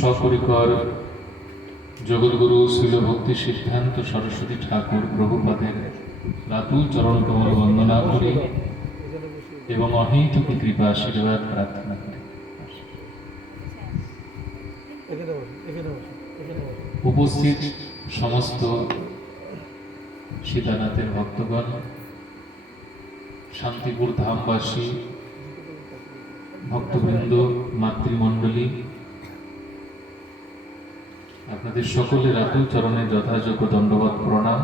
সপরিকর জগৎগুরু শ্রীল ভক্তি সিদ্ধান্ত সরস্বতী ঠাকুর প্রভুপাদের রাতুল চরণ কমল বন্দনা করি এবং অহেতুক কৃপা আশীর্বাদ প্রার্থনা করি। উপস্থিত সমস্ত সীতানাথের ভক্তগণ, শান্তিপুর ধামবাসী ভক্তবৃন্দ, মাতৃমণ্ডলী, আপনাদের সকলের আতুল চরণে যথাযোগ্য দণ্ডবত প্রণাম।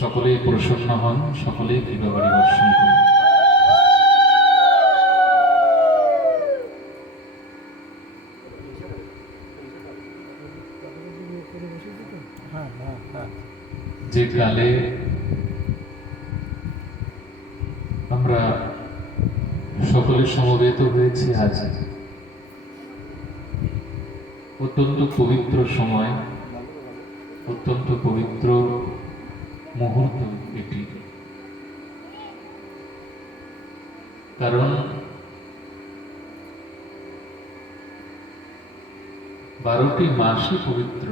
সকলেই প্রসন্ন হন, সকলেই কৃপা বাড়ি বর্ষণ করুন। যে কালে আমরা সকলে সমবেত হয়েছি আজ, অত্যন্ত পবিত্র সময়, অত্যন্ত পবিত্র মুহূর্ত এটি। কারণ 12টি মাসই পবিত্র,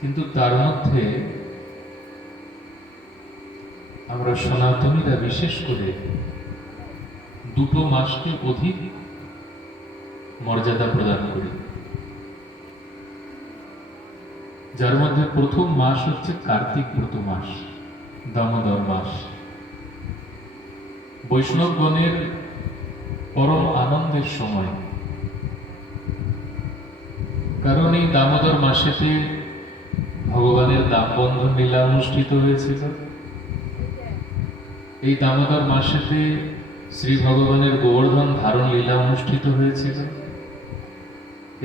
কিন্তু তার মধ্যে আমরা সনাতনীরা বিশেষ করে দুটো মাসকে অধিক মর্যাদা প্রদান করি, যার মধ্যে প্রথম মাস হচ্ছে কার্তিক ব্রত মাস, দামোদর মাস। বৈষ্ণবগণের পরম আনন্দের সময়, কারণ এই দামোদর মাসেতে ভগবানের দামবন্ধন লীলা অনুষ্ঠিত হয়েছিল। এই দামোদর মাসেতে শ্রী ভগবানের গোবর্ধন ধারণ লীলা অনুষ্ঠিত হয়েছিল।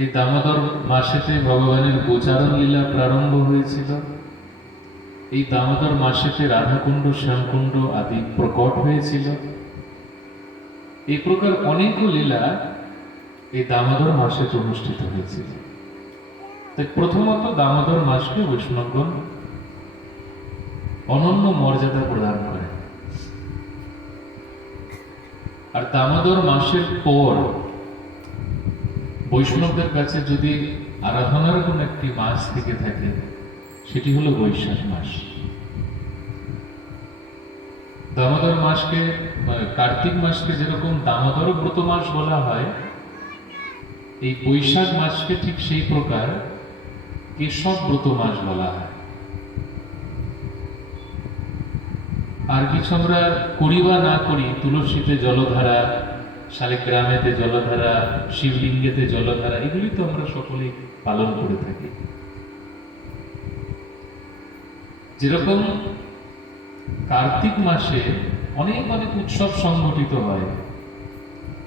এই দামোদর মাসেতে ভগবানের গোচারণ লীলা প্রারম্ভ হয়েছিল। এই দামোদর মাসেতে রাধাকুণ্ড, শ্যামকুণ্ড আদি প্রকট হয়েছিল। এই প্রকার অনেক লীলা এই দামোদর মাসেতে অনুষ্ঠিত হয়েছিল। তাই প্রথমত দামোদর মাসকে বৈষ্ণবগণ অনন্য মর্যাদা প্রদান করে। আর দামোদর মাসের পর বৈষ্ণবদের কাছে যদি আরাধনার কোন একটি মাস থেকে থাকে, সেটি হলো বৈশাখ মাস। দামোদর মাসকে, কার্তিক মাসকে যেরকম দামোদর ব্রত মাস বলা হয়, এই বৈশাখ মাসকে ঠিক সেই প্রকার কেশব ব্রত মাস বলা হয়। আর কিছু আমরা করি বা না করি, তুলসীতে জলধারা, শালিগ্রামেতে জলধারা, শিবলিঙ্গেতে জলধারা, এগুলি তো আমরা সকলেই পালন করে থাকি। যেরকম কার্তিক মাসে অনেক অনেক উৎসব সংগঠিত হয়,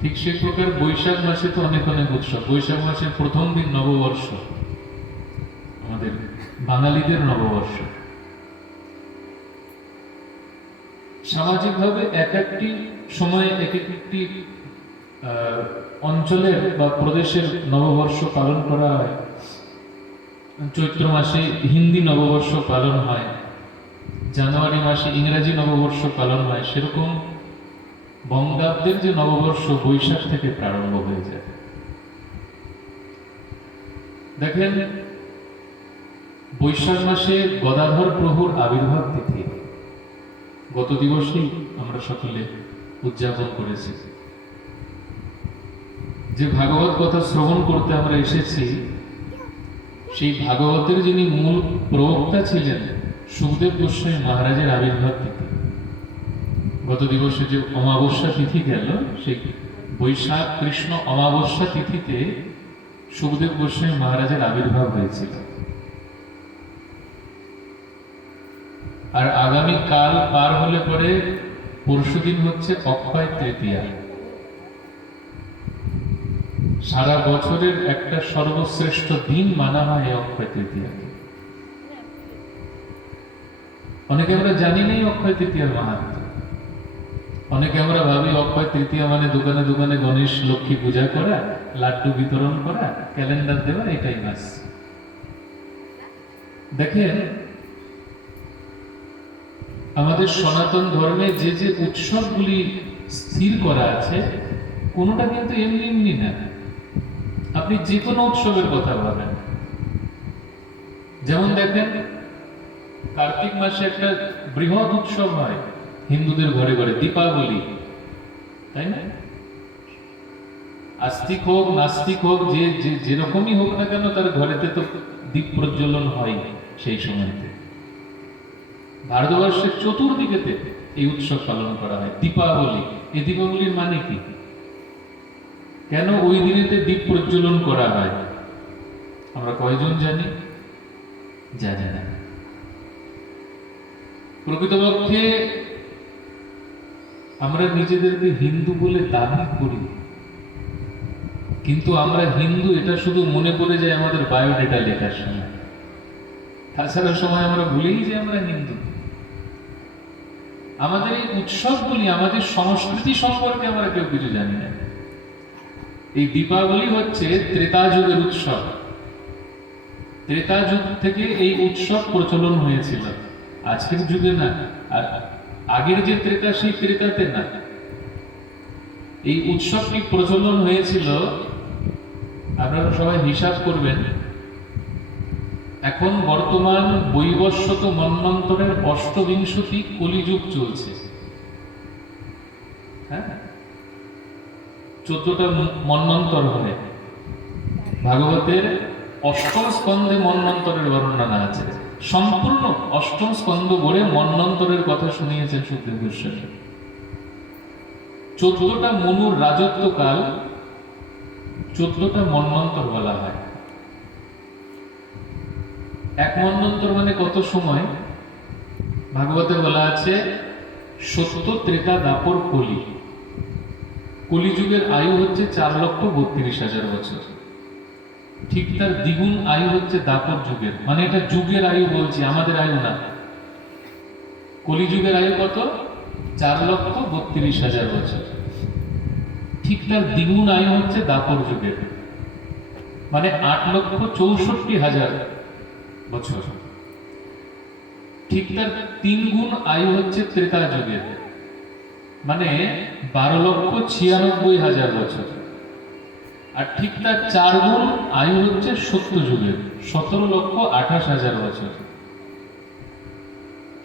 ঠিক সেই প্রকার বৈশাখ মাসে তো অনেক অনেক উৎসব। বৈশাখ মাসের প্রথম দিন নববর্ষ, আমাদের বাঙালিদের নববর্ষ। সামাজিকভাবে এক একটি সময়ে এক একটি অঞ্চলের বা প্রদেশের নববর্ষ পালন করা হয়। চৈত্র মাসে হিন্দি নববর্ষ পালন হয়, জানুয়ারি মাসে ইংরেজি নববর্ষ পালন হয়। সেরকম বঙ্গাব্দের যে নববর্ষ বৈশাখ থেকে প্রারম্ভ হয়ে যায়। দেখেন, বৈশাখ মাসে গদাধর প্রভুর আবির্ভাব তিথি গত দিবসেই আমরা সকলে উদযাপন করেছি। যে ভাগবত কথা শ্রবণ করতে আমরা এসেছি, সেই ভাগবতের যিনি মূল প্রবক্তা ছিলেন সুখদেব গোস্বামী মহারাজের আবির্ভাব তিথি। গত দিবসে যে অমাবস্যা তিথি গেল, সেই বৈশাখ কৃষ্ণ অমাবস্যা তিথিতে সুখদেব গোস্বামী মহারাজের আবির্ভাব হয়েছিল। আর আগামী কাল পার হলে পরে পরশুদিন হচ্ছে অক্ষয় তৃতীয়া। সারা বছরের একটা সর্বশ্রেষ্ঠ দিন মানা হয় এই অক্ষয় তৃতীয়া। অনেকে আমরা জানি না অক্ষয় তৃতীয়ার মাহাত্ম্য। অনেকে আমরা ভাবি অক্ষয় তৃতীয়া মানে দোকানে দোকানে গণেশ লক্ষ্মী পূজা করা, লাড্ডু বিতরণ করা, ক্যালেন্ডার দেওয়া, এটাই বাস। দেখেন, আমাদের সনাতন ধর্মে যে যে উৎসবগুলি স্থির করা আছে, কোনোটা কিন্তু এমনি এমনি না। আপনি যে কোনো উৎসবের কথা বলেন, যেমন দেখেন কার্তিক মাসে একটা বৃহৎ উৎসব হয় হিন্দুদের ঘরে ঘরে, দীপাবলি, তাই না? আস্তিক হোক নাস্তিক হোক, যে যেরকমই হোক না কেন, তার ঘরেতে তো দীপ প্রজ্বলন হয় সেই সময়তে। ভারতবর্ষের চতুর্দিকেতে এই উৎসব পালন করা হয়, দীপাবলি। এই দীপাবলির মানে কি? কেন ওই দিনেতে দীপ প্রজ্বলন করা হয়? আমরা কয়জন জানি? জানি না। প্রকৃতপক্ষে আমরা নিজেদেরকে হিন্দু বলে দাবি করি, কিন্তু আমরা হিন্দু এটা শুধু মনে করে যাই আমাদের বায়োডেটা লেখার সময়। তাছাড়া সময় আমরা ভুলেই যাই আমরা হিন্দু। আমাদের এই উৎসবগুলি, আমাদের সংস্কৃতি সম্পর্কে আমরা কেউ কিছু জানি না। এই দীপাবলি হচ্ছে ত্রেতা যুগের উৎসব। ত্রেতা যুগ থেকে এই উৎসব প্রচলন হয়েছিল, আজকের যুগে না। আর আগের যে ত্রেতা, সেই ত্রেতাতে না। এই উৎসবটি প্রচলন হয়েছিল, আপনারা সবাই হিসাব করবেন, এখন বর্তমান বৈবস্বত মন্বন্তরের অষ্টবিংশতি কলিযুগ চলছে। হ্যাঁ, 14টা মন্বন্তর হয়। ভাগবতের অষ্টম স্কন্ধে মন্বন্তরের বর্ণনা আছে। সম্পূর্ণ অষ্টম স্কন্ধ ভরে মন্বন্তরের কথা শুনিয়েছেন সুখদেব গোস্বামী। 14টা মনুর রাজত্বকাল 14টা মন্বন্তর বলা হয়। এক মন্বন্তর মানে কত সময়? ভাগবতে বলা আছে সত্য, ত্রেতা, দ্বাপর, কলি। কলিযুগের আয়ু হচ্ছে 4,32,000 বছর। ঠিক তার দ্বিগুণ আয়ু হচ্ছে দ্বাপর যুগের। মানে এটা যুগের আয়ু বলছি, আমাদের আয়ু না। কলিযুগের আয়ু কত? 4,32,000 বছর। ঠিক তার দ্বিগুণ আয়ু হচ্ছে দ্বাপর যুগের, মানে 8,64,000 বছর। ঠিক তার 3 গুণ আয়ু হচ্ছে ত্রেতা যুগের, মানে 12,96,000 বছর। আর ঠিক তার 4 গুণ আয়ু হচ্ছে সত্য যুগের, 17,28,000 বছর।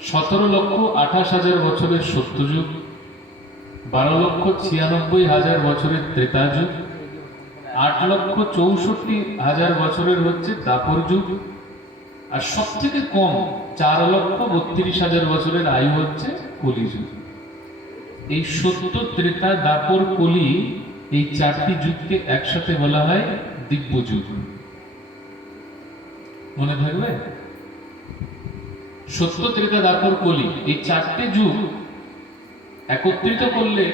17,28,000 বছরের সত্য যুগ, 12,96,000 বছরের ত্রেতা যুগ, 8,64,000 বছরের হচ্ছে দ্বাপর যুগ, আর সব থেকে কম 4,32,000 বছরের আয়ু হচ্ছে কলি যুগ। এই সত্য, ত্রেতা, দ্বাপর, কলি, এই 4টি যুগকে একসাথে বলা হয় দিব্য যুগ। মনে থাকবে? সত্য, ত্রেতা, দ্বাপর, কলি, এই 4টে যুগ একত্রিত করলে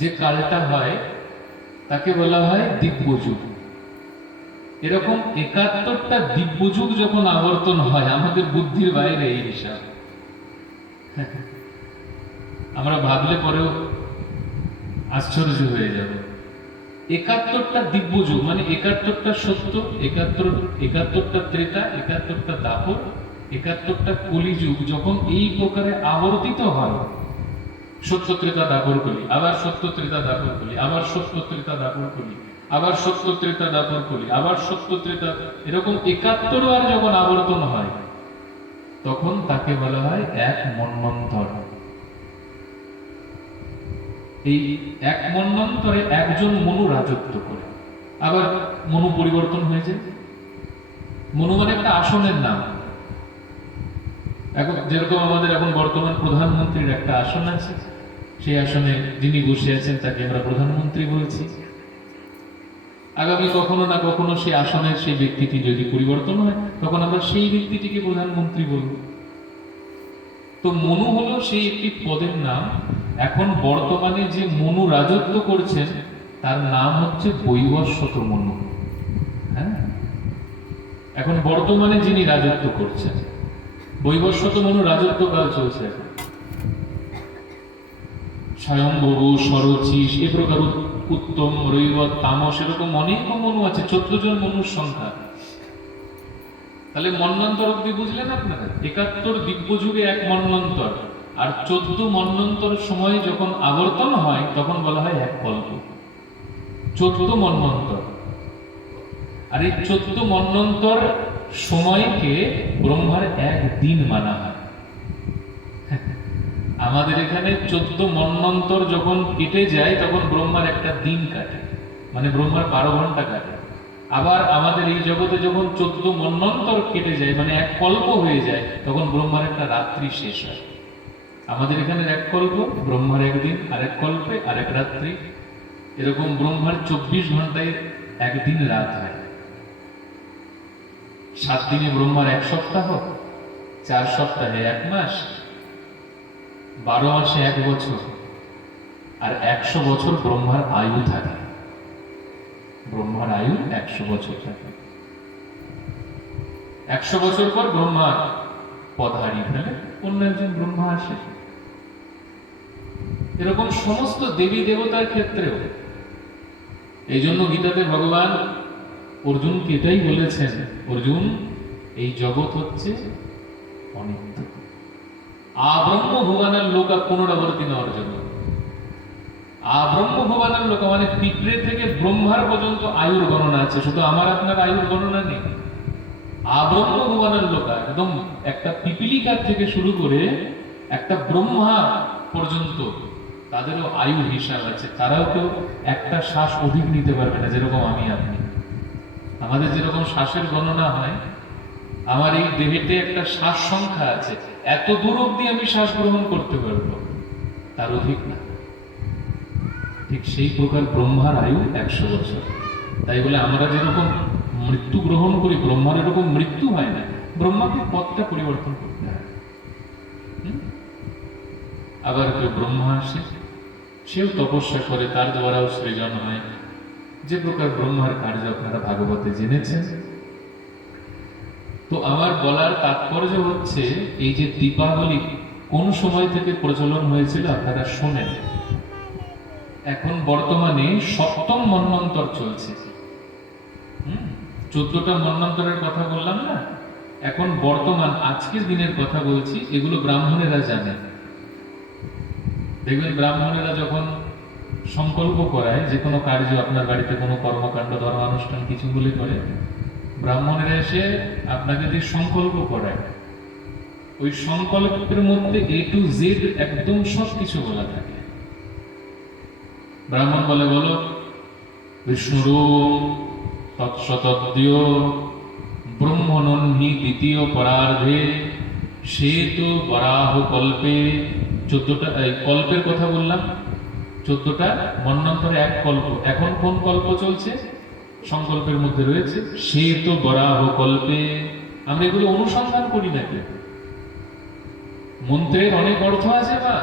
যে কালটা হয় তাকে বলা হয় দিব্য যুগ। এরকম 71টা দিব্য যুগ যখন আবর্তন হয়, আমাদের বুদ্ধির বাইরে এই হিসাব। আমরা ভাবলে পরেও আশ্চর্য হয়ে যাবে। 71টা দিব্য যুগ মানে 71টা সত্য, 71টা ত্রেতা, 71টা দ্বাপর, 71টা কলিযুগ যখন এই প্রকারে আবর্তিত হয়, সত্য, ত্রেতা, দ্বাপর, কলি, আবার সত্য, ত্রেতা, দ্বাপর, কলি, আবার সত্য, ত্রেতা, দ্বাপর, কলি, আবার সত্য, ত্রেতা, দ্বাপর, কলি, আবার সত্য, ত্রেতা, এরকম 71 বার যখন আবর্তন হয়, তখন তাকে বলা হয় এক মন্বন্তর। এই এক মন্বন্তরে একজন মনু রাজত্ব করে। আবার মনু পরিবর্তন হয়ে যায়। মনু মানে একটা আসনের নাম। এখন যেরকম আমাদের এখন বর্তমান প্রধানমন্ত্রীর একটা আসন আছে, সেই আসনে যিনি বসে আছেন তাকে আমরা প্রধানমন্ত্রী বলছি। আগামী কখনো না কখনো সেই আসনের সেই ব্যক্তিটি যদি পরিবর্তন হয়, তখন আমরা সেই ব্যক্তিটিকে প্রধানমন্ত্রী বলব। তো মনু হলো সেই একটি পদের নাম। এখন বর্তমানে যে মনু রাজত্ব করছেন তার নাম হচ্ছে বৈবস্বত মনু। হ্যাঁ, এখন বর্তমানে যিনি রাজত্ব করছেন, বৈবস্বত মনু রাজত্বকাল চলছে এখন। স্বয়ংভবু, সরচি, এ প্রকার উত্তম, রৈবত, তামস, এরকম অনেক মনু আছে, 14 জন মনুর সংখ্যা। তাহলে মন্বন্তর অব্দি বুঝলেন আপনারা? 71 দিব্য যুগে এক মন্বন্তর, আর 14 মন্বন্তর সময় যখন আবর্তন হয় তখন বলা হয় এক কল্প। 14 মন্বন্তর। আর এই 14 মন্বন্তর সময়কে ব্রহ্মার একদিন মানা হয়। আমাদের এখানে 14 মন্বন্তর যখন কেটে যায় তখন ব্রহ্মার একটা দিন কাটে, মানে ব্রহ্মার 12 ঘন্টা কাটে। আবার আমাদের এই জগতে যখন 14 মন্বন্তর কেটে যায়, মানে এক কল্প হয়ে যায়, তখন ব্রহ্মার একটা রাত্রি শেষ হয়। আমাদের এখানে এক কল্প, ব্রহ্মার একদিন, আরেক কল্পে আরেক রাত্রি। এরকম ব্রহ্মার 24 ঘন্টায় একদিন রাত হয়। 7 দিনে ব্রহ্মার 1 সপ্তাহ, 4 সপ্তাহে 1 মাস, 12 মাসে 1 বছর, আর 100 বছর ব্রহ্মার আয়ু থাকে। ব্রহ্মার আয়ু 100 বছর থাকে। 100 বছর পর ব্রহ্মা পদ হারিয়ে ফেলে, অন্য একজন ব্রহ্মা আসে। এরকম সমস্ত দেবী দেবতার ক্ষেত্রেও। এই জন্য গীতাতে ভগবান অর্জুনকে এটাই বলেছেন, অর্জুন, এই জগৎ হচ্ছে অনিত্য। আব্রহ্ম ভুবনের লোকা পুনরাবর্তী না অর্জুন। আব্রহ্ম ভুবনের লোকা মানে পিঁপড়ে থেকে ব্রহ্মার পর্যন্ত আয়ুর গণনা আছে, শুধু আমার আপনার আয়ুর গণনা নেই। আব্রহ্ম ভুবনের লোকা একদম একটা পিপিলিকার থেকে শুরু করে একটা ব্রহ্মা পর্যন্ত তাদেরও আয়ু হিসাব আছে। তারাও কেউ একটা শ্বাস অধিক নিতে পারবে না, যেরকম আমি আপনি। আমাদের যেরকম শ্বাসের গণনা হয়, আমার এই দেহেতে একটা শ্বাস সংখ্যা আছে, এত দূর অব্দি আমি শ্বাস গ্রহণ করতে পারবো, তার অধিক না। ঠিক সেই প্রকার ব্রহ্মার আয়ু 100 বছর। তাই বলে আমরা যেরকম মৃত্যু গ্রহণ করি, ব্রহ্মার এরকম মৃত্যু হয় না। ব্রহ্মাকে পথটা পরিবর্তন করতে হয়। আবার কেউ ব্রহ্মা আসে, সেও তপস্যা করে, তার দ্বারাও সৃজন হয়। যে প্রকার ব্রহ্মার কার্য আপনারা ভাগবতে জেনেছেন। তো আমার বলার তাৎপর্য হচ্ছে, এই যে দীপাবলি কোন সময় থেকে প্রচলন হয়েছিল আপনারা শোনেন। এখন বর্তমানে 7ম মন্বন্তর চলছে। 14টা মন্বন্তরের কথা বললাম না, এখন বর্তমান আজকের দিনের কথা বলছি। এগুলো ব্রাহ্মণেরা জানে। দেখবেন ব্রাহ্মণেরা যখন সংকল্প করায়, যে কোনো কার্য, আপনার বাড়িতে কোনো কর্মকাণ্ড, ধর্মানুষ্ঠান কিছু বলে করে, ব্রাহ্মণেরা এসে আপনাকে যে সংকল্প করায়, ওই সংকল্পের মধ্যে A to Z একদম সব কিছু বলা থাকে। ব্রাহ্মণ বলে, বলো বিষ্ণুরূ তৎসতদ্য ব্রহ্মণন্হি দ্বিতীয় পরার্ধে শ্বেতো বরাহ কল্পে। 14টা কল্পের কথা বললাম, 14টা মন্বন্তরে 1 কল্প। এখন কোন কল্প চলছে? সংকল্পের মধ্যে রয়েছে শ্বেত বরাহ কল্পে। আমরা এগুলো অনুসন্ধান করি নাকি? মন্ত্রের অনেক অর্থ আছে বা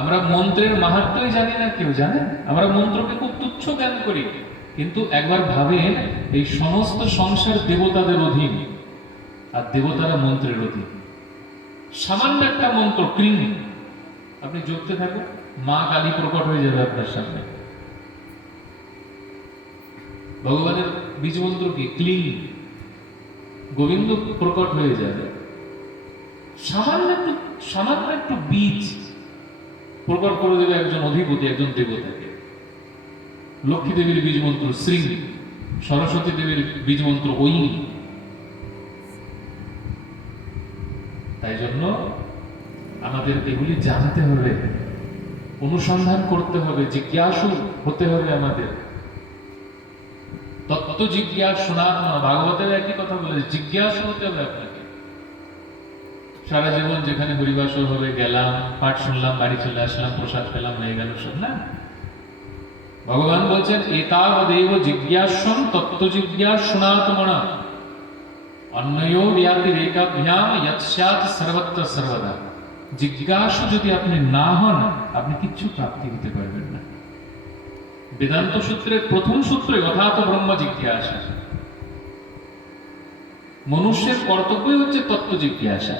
আমরা মন্ত্রের মাহাত্ম্যই জানি না। কেউ জানে? আমরা মন্ত্রকে খুব তুচ্ছ জ্ঞান করি। কিন্তু একবার ভাবেন, এই সমস্ত সংসার দেবতাদের অধীন, আর দেবতারা মন্ত্রের অধীন। সামান্য একটা মন্ত্র ক্লিং, আপনি জপতে থাকুন, মা কালী প্রকট হয়ে যাবে আপনার সামনে। ভগবানের বীজ মন্ত্র কি? ক্লিং, গোবিন্দ প্রকট হয়ে যাবে। সামান্য একটু বীজ প্রকট করে দেবে একজন অধিপতি, একজন দেবতাকে। লক্ষ্মী দেবীর বীজ মন্ত্র শ্রী, সরস্বতী দেবীর বীজ মন্ত্র ঐ। তাই জন্য আমাদের এগুলি জানতে হবে, অনুসন্ধান করতে হবে, জিজ্ঞাসু হতে হবে আমাদের। তত্ত্ব জিজ্ঞাসুনাত্মা, ভাগবতের একই কথা বলে, জিজ্ঞাসু হতে হবে আপনাকে। সারা জীবন যেখানে হরিবাসর হবে গেলাম, পাঠ শুনলাম, বাড়ি চলে আসলাম, প্রসাদ পেলাম, হয়ে গেল সব না। ভগবান বলছেন, এতাবদেব জিজ্ঞাসন তত্ত্ব জিজ্ঞাসুনাত্মনা অন্যዮ ব্যাতিরেকাভ্যাম যৎস্যাৎ সর্বত্র সর্বদা। জিজ্ঞাসু যদি আপনি না হন, আপনি কিচ্ছু প্রাপ্তি হতে পারবেন না। বেদান্ত সূত্রের প্রথম সূত্রে যথার্থ ব্রহ্ম জিজ্ঞাসা। মনুষ্যের কর্তব্যই হচ্ছে তত্ত্ব জিজ্ঞাসা।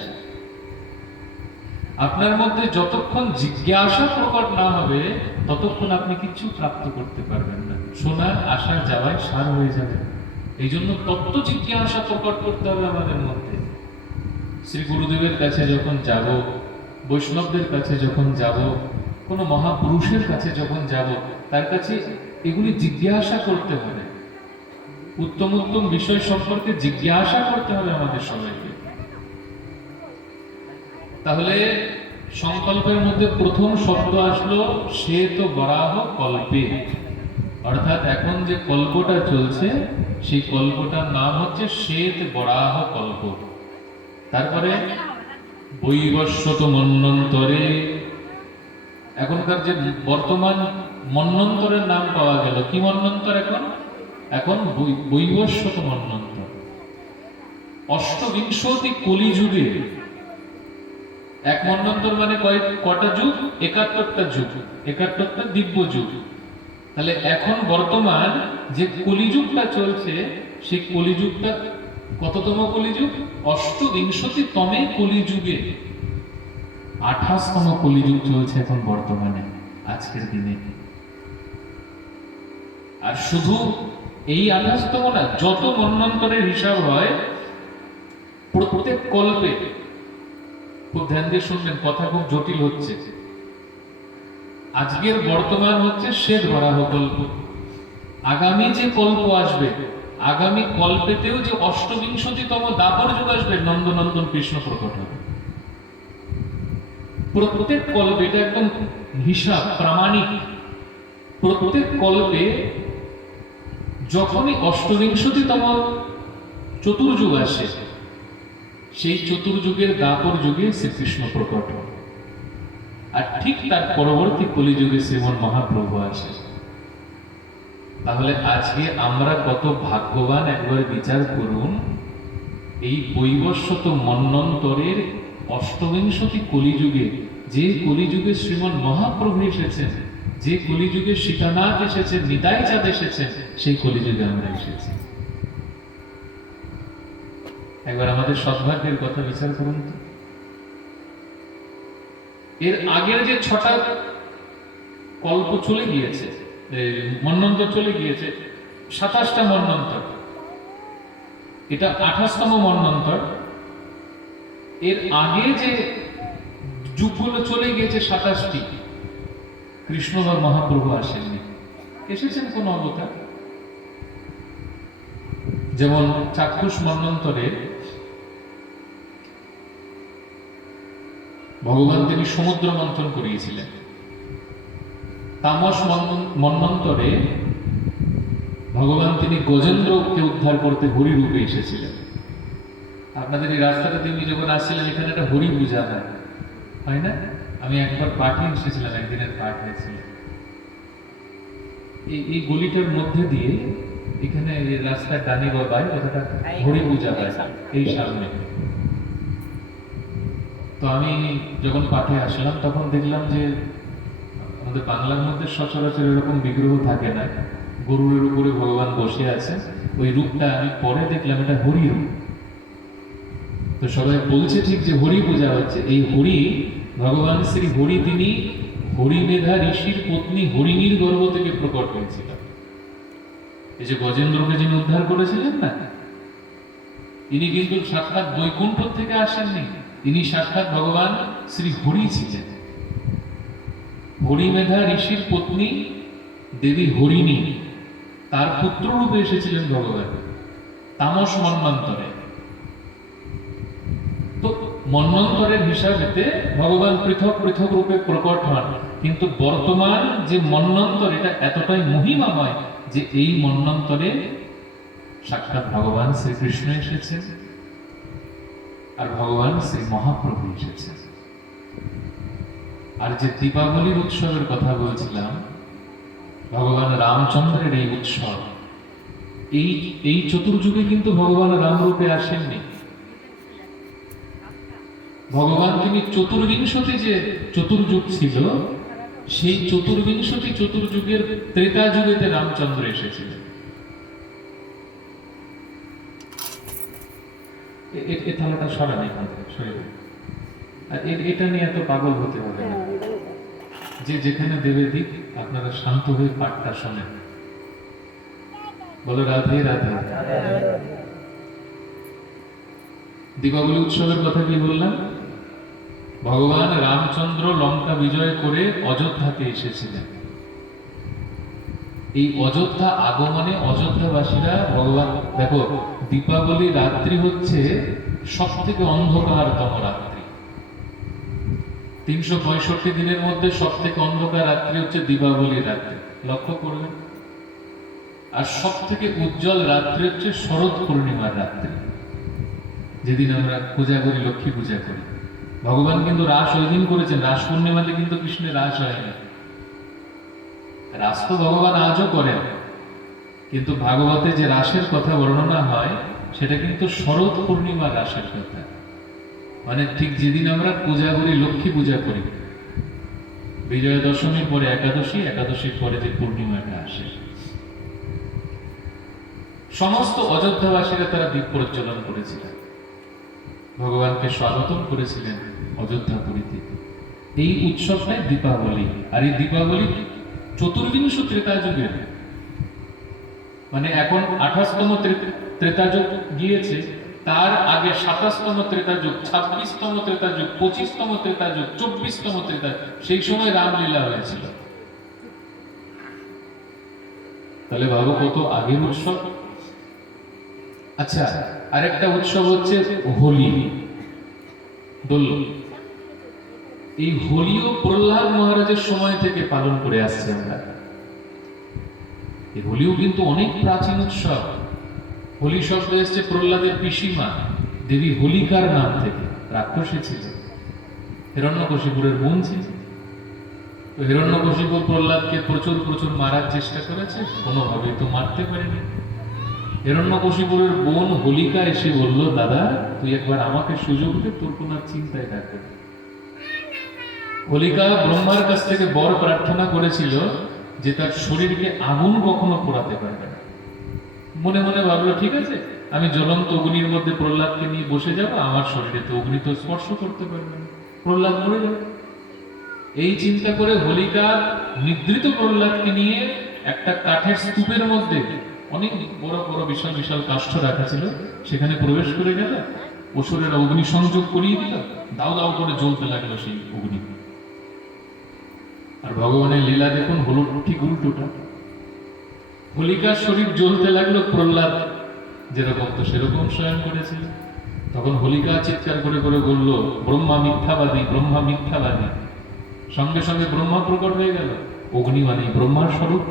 আপনার মধ্যে যতক্ষণ জিজ্ঞাসা প্রকট না হবে, ততক্ষণ আপনি কিছু প্রাপ্ত করতে পারবেন না। শোনার আশা যাওয়ায় সার হয়ে যাবে। এই জন্য তত্ত্ব জিজ্ঞাসা প্রকট করতে হবে আমাদের মধ্যে। শ্রী গুরুদেবের কাছে যখন যাব, বৈষ্ণবদের কাছে যখন যাব, কোনো মহাপুরুষের কাছে যখন যাব, তার কাছে এগুলি জিজ্ঞাসা করতে হবে, উত্তম উত্তম বিষয় সম্পর্কে জিজ্ঞাসা করতে হবে আমাদের সবাইকে। তাহলে সংকল্পের মধ্যে প্রথম শব্দ আসলো সে তো বরাহ কল্পে, অর্থাৎ এখন যে কল্পটা চলছে সেই কল্পটার নাম হচ্ছে শ্বেত বরাহ কল্প। তারপরে বৈবস্বত মন্বন্তরে, এখনকার যে বর্তমান মন্বন্তরের নাম পাওয়া গেল, কি মন্বন্তর এখন? এখন বৈবস্বত মন্বন্তর। অষ্টবিংশতি কলিযুগে, এক মন্বন্তর মানে কটা যুগ? 71টা যুগ, 71টা দিব্য যুগ। তাহলে এখন বর্তমান যে কলিযুগটা চলছে, সেই কলিযুগটা কততম কলিযুগ? অষ্টবিংশতিতমে কলিযুগে 28তম কলিযুগ চলছে এখন বর্তমানে, আজকের দিনে। আর শুধু এই 28তম না, যত মন্বন্তরের হিসাব হয় প্রত্যেক কল্পে, খুব ধ্যান দিয়ে শুনবেন, কথা খুব জটিল হচ্ছে। আজকের বর্তমান হচ্ছে শ্বেত বরাহ কল্প। আগামী যে কল্প আসবে, আগামী কল্পেতেও যে অষ্টবিংশতিতম দাপর যুগ আসবে, নন্দনন্দন কৃষ্ণ প্রকট হবে। প্রত্যেক কল্পে, এটা একদম হিসাব প্রামাণিক, প্রত্যেক কল্পে যখনই অষ্টবিংশতিতম চতুর্যুগ আসে, সেই চতুর্যুগের দাপর যুগে শ্রীকৃষ্ণ প্রকট হয়। আর ঠিক তার পরবর্তী কলিযুগে শ্রীমন মহাপ্রভু আসে। তাহলে আজকে আমরা কত ভাগ্যবান, একবার বিচার করুন। এই বৈবস্বত মন্বন্তরের অষ্টবিংশতি কলিযুগে, যে কলিযুগে শ্রীমন মহাপ্রভু এসেছেন, যে কলিযুগে সীতানাথ এসেছেন, নিতাই চাঁদ এসেছেন, সেই কলিযুগে আমরা এসেছি। একবার আমাদের সৌভাগ্যের কথা বিচার করুন তো। এর আগের যে 6টা কল্প চলে গিয়েছে, মন্বন্তর চলে গিয়েছে, 27টা মন্বন্তর, এটা 28তম মন্বন্তর। এর আগে যে যুগগুলো চলে গিয়েছে 27টি, কৃষ্ণ বা মহাপ্রভু আসেননি, এসেছেন কোন অবতার। যেমন চাক্ষুষ মন্বন্তরে ভগবান তিনি সমুদ্র মন্থন করিয়েছিলেন। তামস মন্বন্তরে ভগবান তিনি গজেন্দ্রকে উদ্ধার করতে হরি রূপে এসেছিলেন। আপনাদের এই রাস্তাটা তিনি যখন আসছিলেন, এখানে একটা হরি পূজা হয় না? আমি একবার পাঠে এসেছিলাম, একদিনের পাঠ হয়েছিল। এই গলিটার মধ্যে দিয়ে, এখানে রাস্তার ডানি বা বাই, ওটা হরি পূজা হয় এই সামনে। তো আমি যখন পাঠে আসলাম, তখন দেখলাম যে আমাদের বাংলার মধ্যে সচরাচর এরকম বিগ্রহ থাকে না, গরুরের উপরে ভগবান বসে আছে। ওই রূপটা আমি পরে দেখলাম এটা হরি রূপ। তো সবাই বলছে ঠিক যে হরি পূজা হচ্ছে। এই হরি, ভগবান শ্রী হরি, তিনি হরিমেধা ঋষির পত্নী হরিণীর গর্ভ থেকে প্রকট হয়েছিল। এই যে গজেন্দ্রকে যিনি উদ্ধার করেছিলেন না, ইনি কিন্তু সাক্ষাৎ বৈকুণ্ঠ থেকে আসেননি, ইনি সাক্ষাৎ ভগবান শ্রী হরি ছিলেন। হরিমেধা ঋষির পত্নী দেবী হরিণী, তার পুত্র রূপে এসেছিলেন ভগবান তামস মন্বন্তরে। তো মন্বন্তরের হিসাবেতে ভগবান পৃথক পৃথক রূপে প্রকট হন, কিন্তু বর্তমান যে মন্বন্তর, এটা এতটাই মহিমাময় যে এই মন্বন্তরে সাক্ষাৎ ভগবান শ্রীকৃষ্ণ এসেছেন আর ভগবান শ্রী মহাপ্রভু এসেছেন। আর যে দীপাবলির উৎসবের কথা বলছিলাম, ভগবান রামচন্দ্রের এই উৎসব, এই চতুর্যুগে কিন্তু ভগবান রাম রূপে আসেননি। ভগবান তিনি চতুর্বিংশতি যে চতুর্যুগ ছিল, সেই চতুর্বিংশতি চতুর্যুগের ত্রেতা যুগেতে রামচন্দ্র এসেছিলেন। এ থালাটা সরা নেই, আর এটা নিয়ে এত পাগল হতে হবে না। যে যেখানে দেবে দিক, আপনারা শান্ত হয়ে পাঠটা শোনেন। বলো রাধে রাধে। দীপাবলি উৎসবের কথা কি বললাম? ভগবান রামচন্দ্র লঙ্কা বিজয় করে অযোধ্যাতে এসেছিলেন। এই অযোধ্যা আগমনে অযোধ্যাবাসীরা ভগবান, দেখো দীপাবলি রাত্রি হচ্ছে সব থেকে অন্ধকারতম রাত্রি। 365 দিনের মধ্যে সব থেকে অন্ধকার রাত্রি হচ্ছে দীপাবলির রাত্রি, লক্ষ্য করবেন। আর সব থেকে উজ্জ্বল রাত্রি হচ্ছে শরৎ পূর্ণিমার রাত্রি, যেদিন আমরা পূজা করি, লক্ষ্মী পূজা করি। ভগবান কিন্তু রাস ওই দিন করেছেন, রাস পূর্ণিমাতে কিন্তু কৃষ্ণের রাস হয় না। রাস তো ভগবান আজও করেন, কিন্তু ভাগবতে যে রাসের কথা বর্ণনা হয় সেটা কিন্তু শরৎ পূর্ণিমার রাসের কথা। মানে ঠিক যেদিন আমরা পূজা করি, লক্ষ্মী পূজা করি, বিজয়া দশমীর পরে একাদশী, একাদশীর পরে যে পূর্ণিমাটা আসে, সমস্ত অযোধ্যাবাসীরা তারা দীপ প্রজ্বলন করেছিলেন, ভগবানকে স্বাগতম করেছিলেন অযোধ্যাপুরীতে। এই উৎসবটাই দীপাবলি। আর এই দীপাবলি চতুর্বিংশ ত্রেতা যুগের, মানে এখন 28তম ত্রেতা যুগ গিয়েছে, তার আগে 27তম ত্রেতা যুগ, 26তম ত্রেতা যুগ, 25তম ত্রেতা যুগ, 24তম ত্রেতা, সেই সময় রামলীলা হয়েছিল। তাহলে ভাবো কত আগের উৎসব। আচ্ছা, আরেকটা উৎসব হচ্ছে হোলি, দোল। এই হোলিও প্রহ্লাদ মহারাজের সময় থেকে পালন করে আসছে আমরা। এই হোলিও কিন্তু অনেক প্রাচীন উৎসব। হোলি শব্দ এসছে প্রহ্লাদের পিসিমা দেবী হোলিকার নাম থেকে। রাক্ষসী ছিল, হিরণ্যকশিপুরের বোন ছিল। তো হিরণ্যকশিপুর প্রহ্লাদকে প্রচুর প্রচুর মারার চেষ্টা করেছে, কোনোভাবেই তো মারতে পারেনি। হিরণ্যকশিপুরের বোন হোলিকা এসে বলল, দাদা তুই একবার আমাকে সুযোগ দে, তোর কোনো চিন্তায় থাকবে না। হোলিকা ব্রহ্মার কাছ থেকে বর প্রার্থনা করেছিল যে তার শরীরকে আগুন কখনো পোড়াতে পারবে না। মনে মনে ভাবলো, ঠিক আছে, আমি জ্বলন্ত অগ্নির মধ্যে প্রহ্লাদকে নিয়ে বসে যাব, আমার শরীরে তো অগ্নি তো স্পর্শ করতে পারবে না, প্রহ্লাদ মরে যাবে। এই চিন্তা করে হোলিকা নিদ্রিত প্রহ্লাদকে নিয়ে একটা কাঠের স্তূপের মধ্যে, অনেক বড় বড় বিশাল বিশাল কাষ্ঠ রাখা ছিল, সেখানে প্রবেশ করে গেল, অসুরের অগ্নি সংযোগ করিয়ে দিল, দাও দাও করে জ্বলতে লাগলো সেই অগ্নি। আর ভগবানের লীলা দেখুন, হলো ঠিক উল্টোটা। হোলিকার শরীর জ্বলতে লাগলো, প্রহ্লাদ যেরকম তো সেরকম স্বয়ং করেছিল। তখন হোলিকা চিৎকার করে করে বলল, ব্রহ্মা মিথ্যাবাদী, ব্রহ্মা মিথ্যাবাদী। সঙ্গে সঙ্গে ব্রহ্মা প্রকট হয়ে গেল। অগ্নি মানে ব্রহ্মার স্বরূপ,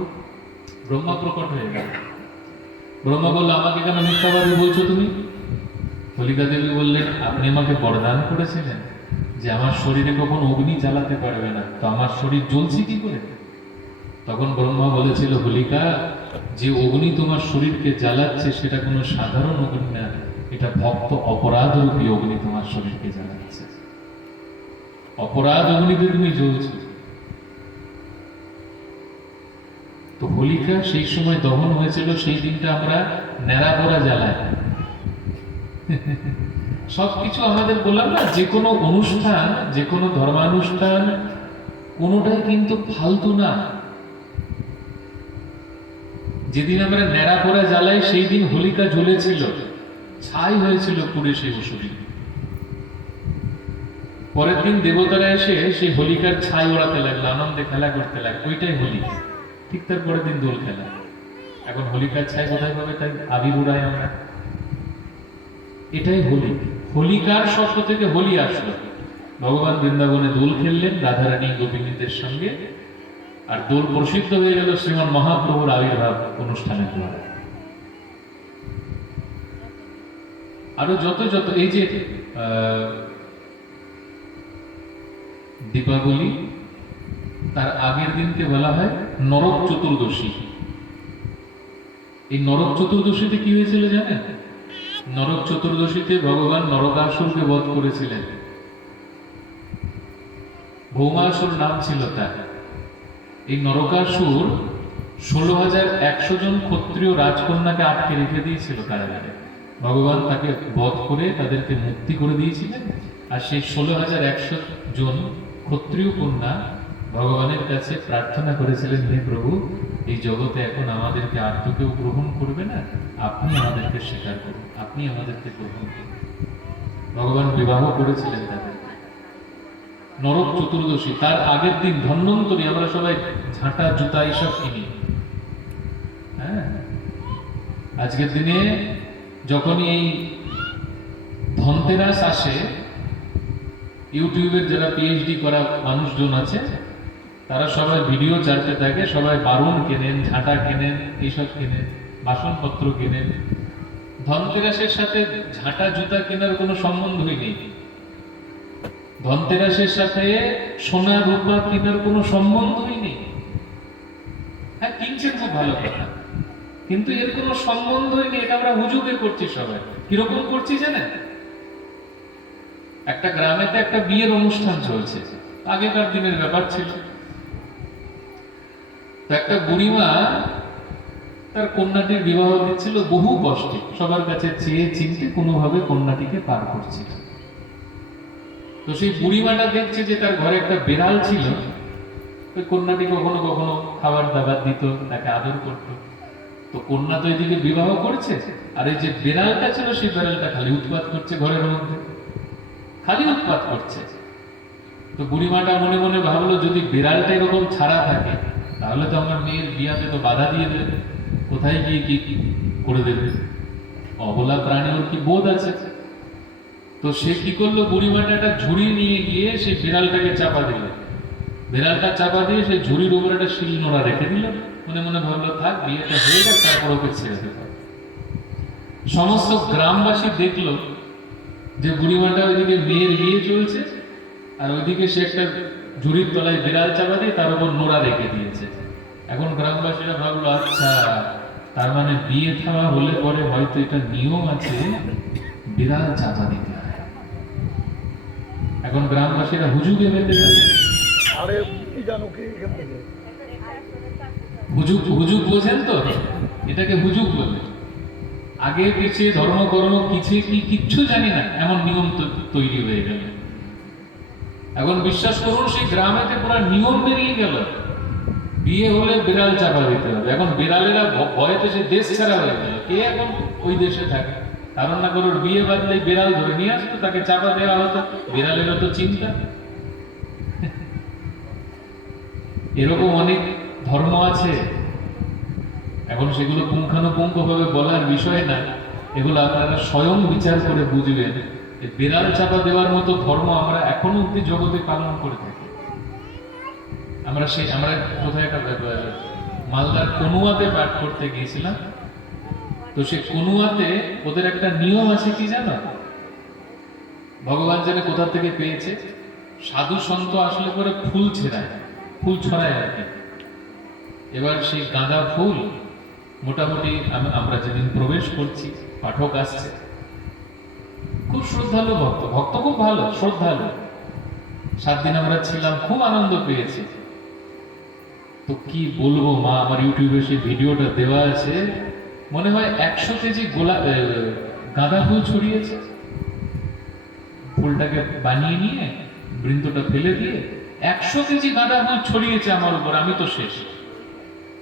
ব্রহ্মা প্রকট হয়ে গেল। ব্রহ্মা বলল, আমাকে কেন মিথ্যাবাদী বলছো তুমি? হোলিকা দেবী বললেন, আপনি আমাকে বরদান করেছিলেন যে আমার শরীরে কখনো অগ্নি জ্বালাতে পারবে না, তো আমার শরীর জ্বলছে কি করে? তখন ব্রহ্মা বলেছিল, হোলিকা, যে অগ্নি তোমার শরীরকে জ্বালাচ্ছে সেটা কোনো সাধারণ অগ্নি না, এটা ভক্ত অপরাধ রূপী অগ্নি তোমার শরীরকে জ্বালাচ্ছে। অপরাধ অগ্নিতে তুমি জ্বলছো। তো হোলিকা সেই সময় দহন হয়েছিল, সেই দিনটা আমরা ন্যাড়া পড়া জ্বালাই। সবকিছু আমাদের বললাম না, যে কোনো অনুষ্ঠান, যে কোনো ধর্মানুষ্ঠান, কোনোটাই কিন্তু ফালতু না। যেদিন আমরা ন্যাড়া পড়া জ্বালাই, সেই দিন হোলিকা জ্বলেছিল, ছাই হয়েছিল পুরে সেই অসুরী। পরের দিন দেবতারা এসে সেই হোলিকার ছাই ওড়াতে লাগলো, আনন্দে খেলা করতে লাগলো, ওইটাই হোলি। ঠিক তার পরের দিন দোল খেলা। এখন হোলিকার ছাই কোথায় পাবে? তাই আবির উড়াই আমরা, এটাই হোলি। হোলিকার শব্দ থেকে হোলি আসলো। ভগবান বৃন্দাবনে দোল খেললেন রাধারানী গোপিনীদের সঙ্গে, আর দোল প্রসিদ্ধ হয়ে গেল শ্রীমান মহাপ্রভুর আবির্ভাব অনুষ্ঠানের দ্বারা। আরো যত যত এই যে দীপাবলি, তার আগের দিনকে বলা হয় নরক চতুর্দশী। এই নরক চতুর্দশীতে কি হয়েছিল জানেন? নরক চতুর্দশীতে ভগবান নরকাসুরকে বধ করেছিলেন। ভৌমাসুর নাম ছিল তার। এই নরকাসুর 16,100 জন ক্ষত্রিয় রাজকন্যাকে আটকে রেখে দিয়েছিল কারাগারে। ভগবান তাকে বধ করে তাদেরকে মুক্তি করে দিয়েছিলেন। আর সেই 16,100 জন ক্ষত্রিয় কন্যা ভগবানের কাছে প্রার্থনা করেছিলেন, হে প্রভু, এই জগতে এখন আমাদেরকে আর তো কেউ গ্রহণ করবে না, আপনি আমাদেরকে স্বীকার করুন, আপনি আমাদেরকে গ্রহণ করুন। ভগবান বিবাহ করেছিলেন তাদের। নরক চতুর্দশী, তার আগের দিন ধন্বন্তরী আমরা সবাই ঝাঁটা জুতা এইসব কিনি। হ্যাঁ, আজকের দিনে যখনই এই ধনতেরাস আসে, ইউটিউবের যারা পিএইচডি করা মানুষজন আছে তারা সবাই ভিডিও ছাড়তে থাকে, সবাই বারুণ কেনেন, ঝাঁটা কেনেন, এইসব কেনেন, বাসনপত্র কেনেন। ধনতেরাসের সাথে ঝাঁটা জুতা কেনার কোনো সম্বন্ধই নেই। ধনতেরাসের সাথে সোনা রূপা কেনার কোনো সম্বন্ধই নেই। হ্যাঁ, কিনছেন খুব ভালো কথা, কিন্তু এর কোনো সম্বন্ধই নেই। এটা আমরা হুজুগে করছি সবাই। কিরকম করছি জানেন? একটা গ্রামেতে একটা বিয়ের অনুষ্ঠান চলছে, আগেকার দিনের ব্যাপার ছিল। তো একটা বুড়িমা তার কন্যাটির বিবাহ দিচ্ছিল বহু কষ্টে, সবার কাছে চেয়ে চিনতে কোনোভাবে কন্যাটিকে পার করছিল। তো সেই বুড়িমাটা দেখছে যে তার ঘরে একটা বেড়াল ছিল, ওই কন্যাটি কখনো কখনো খাবার দাবার দিত, তাকে আদর করত। তো কন্যা তো এদিকে বিবাহ করছে, আর এই যে বেড়ালটা ছিল সেই বেড়ালটা খালি উৎপাত করছে ঘরের মধ্যে, খালি উৎপাত করছে। তো বুড়িমাটা মনে মনে ভাবলো, যদি বিড়ালটা এরকম ছাড়া থাকে তাহলে তো আমার মেয়ের বিয়াতে তো বাধা দিয়ে দেবে, কোথায় গিয়ে কি করে দেবে, অবলা প্রাণী, ওর কি বোধ আছে। তো সে কি করলো, বুড়িমাটা একটা ঝুড়ি নিয়ে গিয়ে সেই বিড়ালটাকে চাপা দিল। বিড়ালটা চাপা দিয়ে সেই ঝুড়ির উপর একটা শিল নোড়া রেখে দিল। মনে মনে ভাবলো, থাক বিয়েটা হয়ে যাক, তারপর ওকে ছেড়ে দেবে। সমস্ত গ্রামবাসী দেখলো যে বুড়িমাটা ওইদিকে মেয়ের বিয়ে চলছে, আর ওইদিকে সে একটা ঝুড়ির তলায় বিড়াল চাপা দিয়ে তার উপর নোড়া রেখে দিয়েছে। এখন গ্রামবাসীরা ভাবলো, আচ্ছা, তার মানে বিয়ে থাওয়া হলে পরে হয়তো এটা নিয়ম আছে, বিড়াল চাপা দিতে হয়। এখন গ্রামবাসীরা হুজুগে মেতে গেল। হুজুগ হুজুগ বোঝেন তো, এটাকে হুজুগ বলে। আগে পিছিয়ে ধর্মকর্ম কিছু কি কিচ্ছু জানি না, এমন নিয়ম তৈরি হয়ে গেল। এখন বিশ্বাস করুন, সেই গ্রামেতে পুরো নিয়ম বেরিয়ে গেল, বিয়ে হলে বিড়াল চাপা দিতে হবে। এখন বিড়ালেরা ভয়েতে সে দেশ ছাড়া হয়ে গেল। কে এখন ওই দেশে থাকে? কারণ না কারোর বিয়ে বাদলেই বিড়াল ধরে নিয়ে আসতো, তাকে চাপা দেওয়া হতো। বিড়ালেরও তো চিন্তা। এরকম অনেক ধর্ম আছে। এখন সেগুলো পুঙ্খানুপুঙ্খ ভাবে বলার বিষয় না, এগুলো আপনারা স্বয়ং বিচার করে বুঝবেন। বিড়াল চাপা দেওয়ার মতো ধর্ম আমরা এখনো অব্দি জগতে পালন করে থাকি। আমরা কোথায় একটা মালদার কনুয়াতে পাঠ করতে গিয়েছিলাম। তো সে কনুয়াতে ওদের একটা নিয়ম আছে, কি জানো? ভগবান জানে কোথা থেকে পেয়েছে। সাধু সন্ত আসলে করে ফুল ছড়ায় আর কি। এবার সেই গাঁদা ফুল মোটামুটি আমরা যেদিন প্রবেশ করছি, পাঠক আসছে, খুব শ্রদ্ধালু ভক্ত খুব ভালো, শ্রদ্ধালু। 7 দিন আমরা ছিলাম, খুব আনন্দ পেয়েছি। তো কি বলবো মা, আমার ইউটিউবে সেই ভিডিওটা দেওয়া আছে। মনে হয় 100 কেজি গাঁদা ফুল ছড়িয়েছে। ফুলটাকে বানিয়ে নিয়ে বৃন্তটা ফেলে দিয়ে 100 কেজি গাঁদা ফুল ছড়িয়েছে আমার উপর। আমি তো শেষ।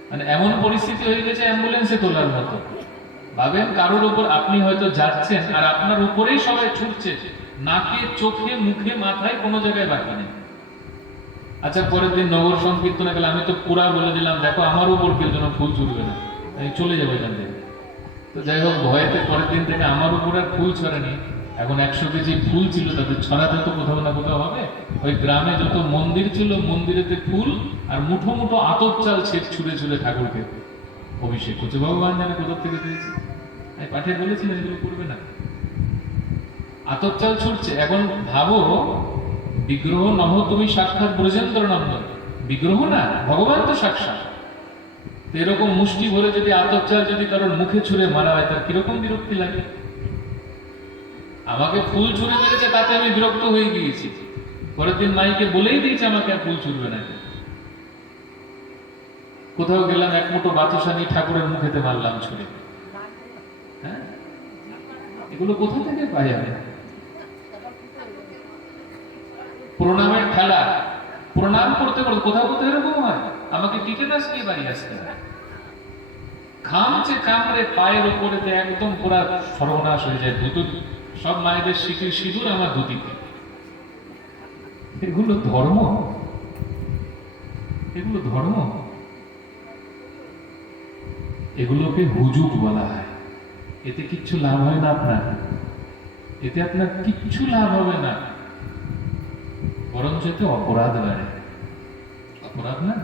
মানে এমন পরিস্থিতি হয়ে গেছে অ্যাম্বুলেন্সে তোলার মতো। ভাবেন, কারোর উপর আপনি হয়তো যাচ্ছেন আর আপনার উপরেই সবাই ছুটছে, নাকে, চোখে, মুখে, মাথায়, কোনো জায়গায় বাকি নেই। আচ্ছা, পরের দিন নগর সংকীর্তনে গেলে আমি তো পুরা বলে দিলাম, দেখো আমার উপর কেউ যেন ফুল ছুটবে না, আমি চলে যাবো এখান থেকে। তো যাই হোক, ভয়েতে পরের দিন থেকে আমার উপর আর ফুল ছড়ানি। এখন 100 কেজি ফুল ছিল, তাদের ছড়াতে তো কোথাও না কোথাও হবে। ওই গ্রামে যত মন্দির ছিল, মন্দিরেতে ফুল আর মুঠো মুঠো আতপ চাল ছুঁড়ে ছুঁড়ে ঠাকুরকে অভিষেক করছে। ভগবান জানে কোথা থেকে পেয়েছে। আমি পাঠে বলেছিলেন এগুলো করবে না, আতপ চাল ছুটছে। এখন ভাবো, বিগ্রহ নহ তুমি সাক্ষাৎ ব্রজেন্দ্র নন্দন, বিগ্রহ না, ভগবান তো সাক্ষাৎ। এরকম মুষ্টি ভরে যদি আতপ চাল যদি কারোর মুখে ছুঁড়ে মারা হয়, তার কিরকম বিরক্তি লাগে। আমাকে ফুল ছুঁড়ে মেরেছে, তাতে আমি বিরক্ত হয়ে গিয়েছি। পরের দিন মাইকে বলেই দিয়েছে আমাকে আর ফুল ছুঁড়বে না। কোথাও গেলাম, এক মুঠো বাতাসা নিয়ে ঠাকুরের মুখেতে মারলাম ছুঁড়ে। হ্যাঁ, এগুলো কোথা থেকে পাই আমি? প্রণামের খেলা, প্রণাম করতে করতে কোথাও কোথাও এরকম হয়, আমাকে টিটেনাস নিয়ে বাড়ি আসতে হয়। ঘামছে কামড়ে পায়ের উপরেতে একদম পুরা সর্বনাশ হয়ে যায়। সব মায়েদের সিঁথির সিঁদুর আমার ধুতিতে। এগুলো ধর্ম? এগুলো ধর্ম? এগুলোকে হুজুগ বলা হয়। এতে কিচ্ছু লাভ হয় না আপনার, এতে আপনার কিচ্ছু লাভ হবে না, বরঞ্চ এতে অপরাধ বাড়ে। অপরাধ না?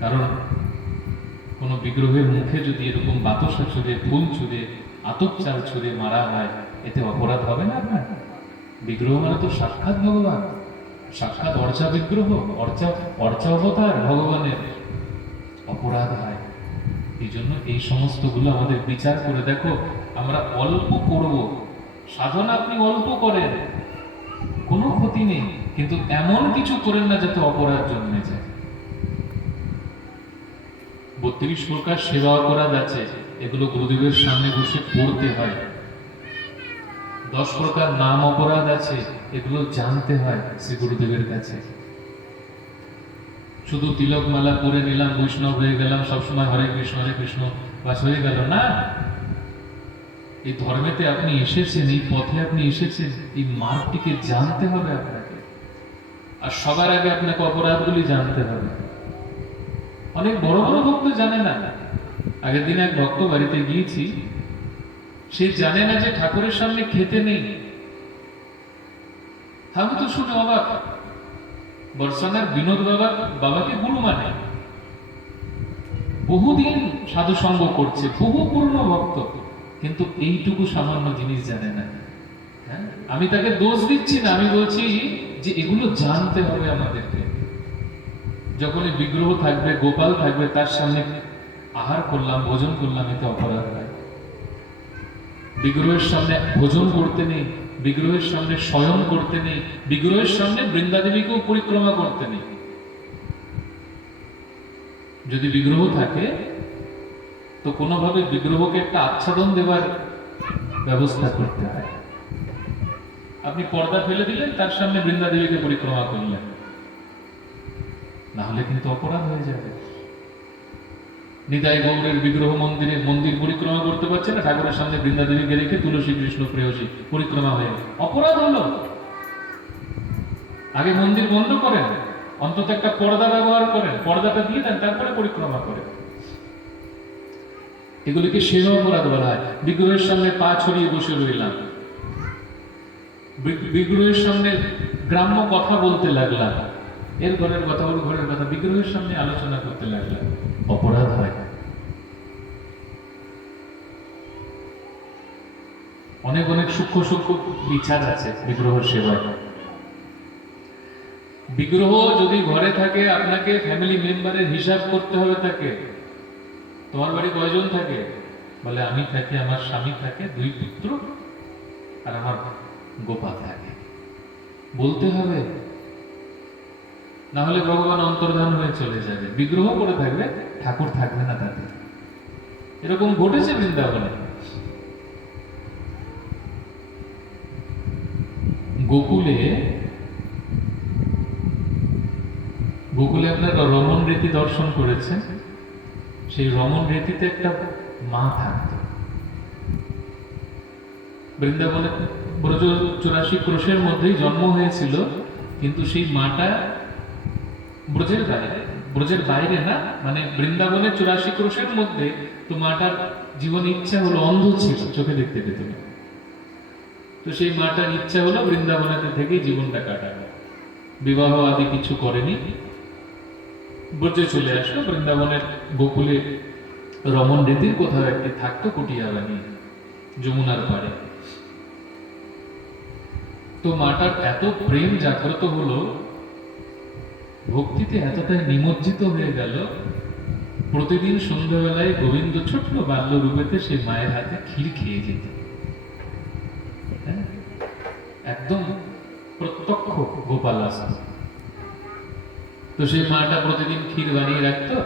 কারণ কোন বিগ্রহের মুখে যদি এরকম বাতাসা ছুঁড়ে, ফুল ছুঁড়ে, আতপ চাল ছুঁড়ে মারা হয়, এতে অপরাধ হবে না আপনার? বিগ্রহ মানে তো সাক্ষাৎ ভগবান, সাক্ষাৎ অর্চা বিগ্রহ, অর্চা অর্চা অবতার ভগবানের। অপরাধ হয়। এই জন্য এই সমস্তগুলো আমাদের বিচার করে দেখো, আমরা অল্প করব, সাধনা আপনি অল্প করেন, কোনো ক্ষতি নেই, কিন্তু এমন কিছু করেন না যাতে অপরাধ জন্মে যায়। 32 প্রকার সেবা অপরাধ আছে, এগুলো গুরুদেবের সামনে বসে পড়তে হয়। 10 প্রকার নাম অপরাধ আছে, এগুলো জানতে হয় শ্রী গুরুদেবের কাছে। শুধু তিলক মালা পরে নিলাম, বৈষ্ণব হয়ে গেলাম, সবসময় হরে কৃষ্ণ বাস হয়ে গেল না। এই ধর্মেতে আপনি এসেছেন, এই পথে আপনি এসেছেন, এই মার্গটিকে জানতে হবে আপনাকে। আর সবার আগে আপনাকে অপরাধগুলি জানতে হবে। অনেক বড় বড় ভক্ত জানে না। আগের দিন এক ভক্ত বাড়িতে গিয়েছি, সে জানে না যে ঠাকুরের সামনে খেতে নেই। আমি তো শুনে অবাক, বর্ষানার বিনোদ বাবাকে গুরু মানে, বহুদিন সাধু সঙ্গ করছে, বহু পূর্ণ ভক্ত, কিন্তু এইটুকু সামান্য জিনিস জানে না। হ্যাঁ, আমি তাকে দোষ দিচ্ছি না, আমি বলছি যে এগুলো জানতে হবে আমাদেরকে। যখনই বিগ্রহ থাকবে, গোপাল থাকবে, তার সামনে আহার করলাম, ভোজন করলাম, এতে অপরাধ হয়। বিগ্রহের সামনে ভোজন করতে নেই, বিগ্রহের সামনে শয়ন করতে নেই, বিগ্রহের সামনে বৃন্দাদেবীকেও পরিক্রমা করতে নেই। যদি বিগ্রহ থাকে তো কোনোভাবে বিগ্রহকে একটা আচ্ছাদন দেওয়ার ব্যবস্থা করতে হয়। আপনি পর্দা ফেলে দিলেন, তার সামনে বৃন্দাদেবীকে পরিক্রমা করলেন, না হলে কিন্তু অপরাধ হয়ে যাবে। নিতাই গৌড়ের বিগ্রহ মন্দির পরিক্রমা করতে পারছে না, ঠাকুরের সামনে বৃন্দাদেবীকে রেখে তুলসী কৃষ্ণ প্রেয়সী পরিক্রমা হয়ে অপরাধ হলো। আগে মন্দির বন্ধ করেন, অন্তত একটা পর্দা ব্যবহার করেন, পর্দাটা দিয়ে দেন, তারপরে পরিক্রমা করেন। এগুলিকে সেবা অপরাধ বলা হয়। বিগ্রহের সামনে পা ছড়িয়ে বসে রইলাম, বিগ্রহের সামনে গ্রাম্য কথা বলতে লাগলাম, এর ঘরের কথা ওর ঘরের কথা বিগ্রহের সামনে আলোচনা করতে লাগলাম, অপরাধ হয়। অনেক অনেক সূক্ষ্ম বিচার আছে বিগ্রহের সেবায়। বিগ্রহ যদি ঘরে থাকে, আপনাকে ফ্যামিলি মেম্বারের হিসাব করতে হবে তাকে। তোমার বাড়ি কয়জন থাকে? বলে আমি থাকি, আমার স্বামী থাকে, 2 পুত্র আর আমার গোপা থাকে। বলতে হবে, না হলে ভগবান অন্তর্ধান হয়ে চলে যাবে। বিগ্রহ করে থাকবে, ঠাকুর থাকবে না তাতে। এরকম ঘটেছে বৃন্দাবনে। গোকুলে আপনারা রমণ রীতি দর্শন করেছেন। সেই রমণ রীতিতে একটা মা থাকত। বৃন্দাবনে ব্রজ 84 ক্রোশের মধ্যেই জন্ম হয়েছিল, কিন্তু সেই মাটা ব্রজের বাইরে না, মানে বৃন্দাবনের 84 ক্রোশের মধ্যে। তো মাটার জীবন ইচ্ছা হলো, অন্ধ ছিল, চোখে দেখতে পেত না। তো সেই মাটার ইচ্ছা হলো বৃন্দাবনেতে থেকে জীবনটা কাটানো, বিবাহ আদি কিছু করেনি, ব্রজে চলে আসলো। বৃন্দাবনের গোকুলে রমণ রীতির কোথাও একটি থাকতো, কুটিয়া বানিয়ে যমুনার পাড়ে। তো মাটার এত প্রেম জাগ্রত হলো, ভক্তিতে এতটাই নিমজ্জিত হয়ে গেল, প্রতিদিন সন্ধ্যাবেলায় গোবিন্দ ছোট্ট বাল্য রূপেতে সে মায়ের হাতে ক্ষীর খেয়ে যেত। একদম প্রত্যক্ষ গোপাল আসত। তো সেই মাটা প্রতিদিন ক্ষীর বানিয়ে রাখতো।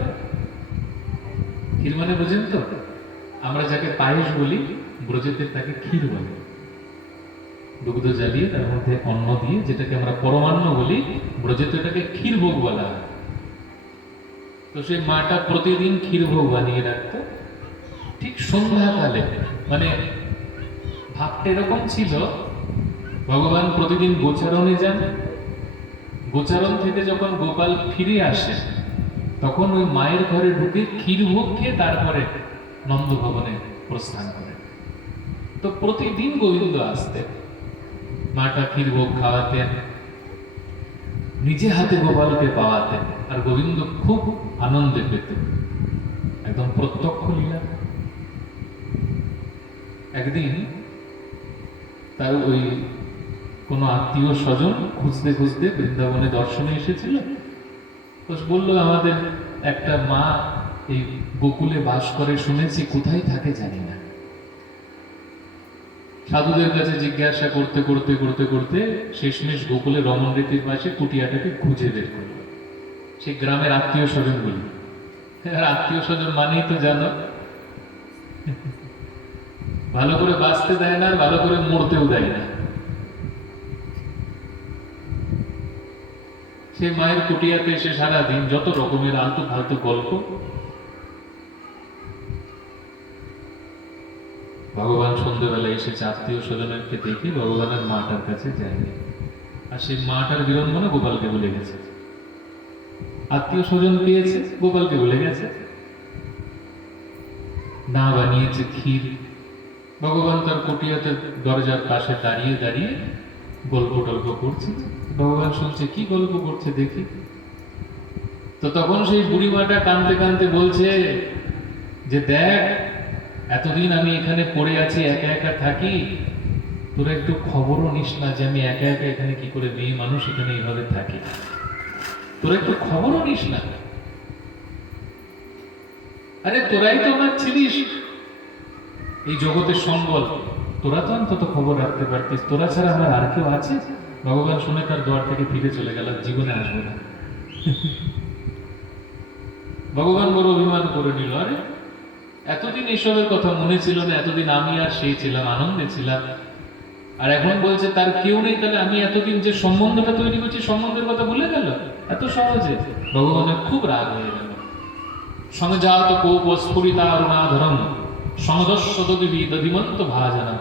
ক্ষীর মানে বোঝেন তো? আমরা যাকে পায়েস বলি, ব্রজেতে তাকে ক্ষীর বলে। দুগ্ধ জ্বালিয়ে তার মধ্যে অন্ন দিয়ে, যেটাকে আমরা পরমান্ন বলি, ব্রজেতে এটাকে ক্ষীর ভোগ বলা হয়। তো সেই মাটা প্রতিদিন ক্ষীর ভোগ বানিয়ে রাখতো। ঠিক সন্ধ্যাকালে, মানে ভাবটা এরকম ছিল ভগবান প্রতিদিন গোচারণে যান, গোচারণ থেকে যখন গোপাল ফিরে আসে তখন ওই মায়ের ঘরে ঢুকে ক্ষীরভোগ খেয়ে তারপরে নন্দ ভবনে প্রস্থান করেন। তো প্রতিদিন গোবিন্দ আসতেন, মাটা ক্ষীরভোগ খাওয়াতেন, নিজে হাতে গোপালকে পাওয়াতেন, আর গোবিন্দ খুব আনন্দে পেতেন, একদম প্রত্যক্ষ লীলা। একদিন তার ওই কোনো আত্মীয় স্বজন খুঁজতে খুঁজতে বৃন্দাবনে দর্শনে এসেছিল, তো বললো আমাদের একটা মা এই গোকুলে বাস করে শুনেছি, কোথায় থাকে জানি না। সাধুদের কাছে জিজ্ঞাসা করতে করতে করতে করতে শেষমেশ গোকুলে রমণ রীতির পাশে কুটিয়াটাকে খুঁজে বের করলো। সেই গ্রামের আত্মীয় স্বজন বলি, আত্মীয় স্বজন মানেই তো জানো, ভালো করে বাঁচতে দেয় না, ভালো করে মরতেও দেয় না। সে মায়ের কুটিয়াতে এসে সারাদিন যত রকমের আলতু ফালতু গল্প। ভগবান সন্ধ্যেবেলায় এসেছে, আত্মীয় স্বজনেরকে দেখে ভগবানের মাটার কাছে যায়নি, আর সেই মাটার বিড়ম্বনা গোপালকে বলে গেছে। আত্মীয় স্বজন পেয়েছে, গোপালকে বলে গেছে, না বানিয়েছে ক্ষীর। ভগবান তার কুটিয়াতে দরজার পাশে দাঁড়িয়ে দাঁড়িয়ে গল্প টল্প করছে। ভগবান শুনছে, কি গল্প করছে দেখি। তো তখন সেই বুড়িমাটা কাঁদতে কাঁদতে বলছে যে দেখ, এতদিন আমি এখানে পড়ে আছি, একা একা থাকি, তোরা একটু খবরও নিস না যে আমি একা একা এখানে কি করে, মেয়ে মানুষ এখানে এইভাবে থাকি, তোরা একটু খবরও নিস না। আরে তোরাই তো আমার ছিলিস এই জগতের সম্বল, তোরা তো অন্তত খবর রাখতে পারতিস, তোরা ছাড়া আমার আর কেউ আছে? ভগবান শুনে তার দ্বার থেকে ফিরে চলে গেল, জীবনে আসবে না। ভগবান বড় অভিমান করে নিল, আরে এতদিন এসবের কথা মনে ছিল না, এতদিন আমি আর সেই ছিলাম, আনন্দে ছিলাম, আর এখন বলছে তার কেউ নেই, তাহলে আমি এতদিন যে সম্বন্ধটা তৈরি করছি সম্বন্ধের কথা ভুলে গেল এত সহজে। ভগবানের খুব রাগ হয়ে গেল। সংজাত কোপ স্ফুরিতা অরুণাধরম সমদস্য দদিবি দধিমন্ত ভাজনা।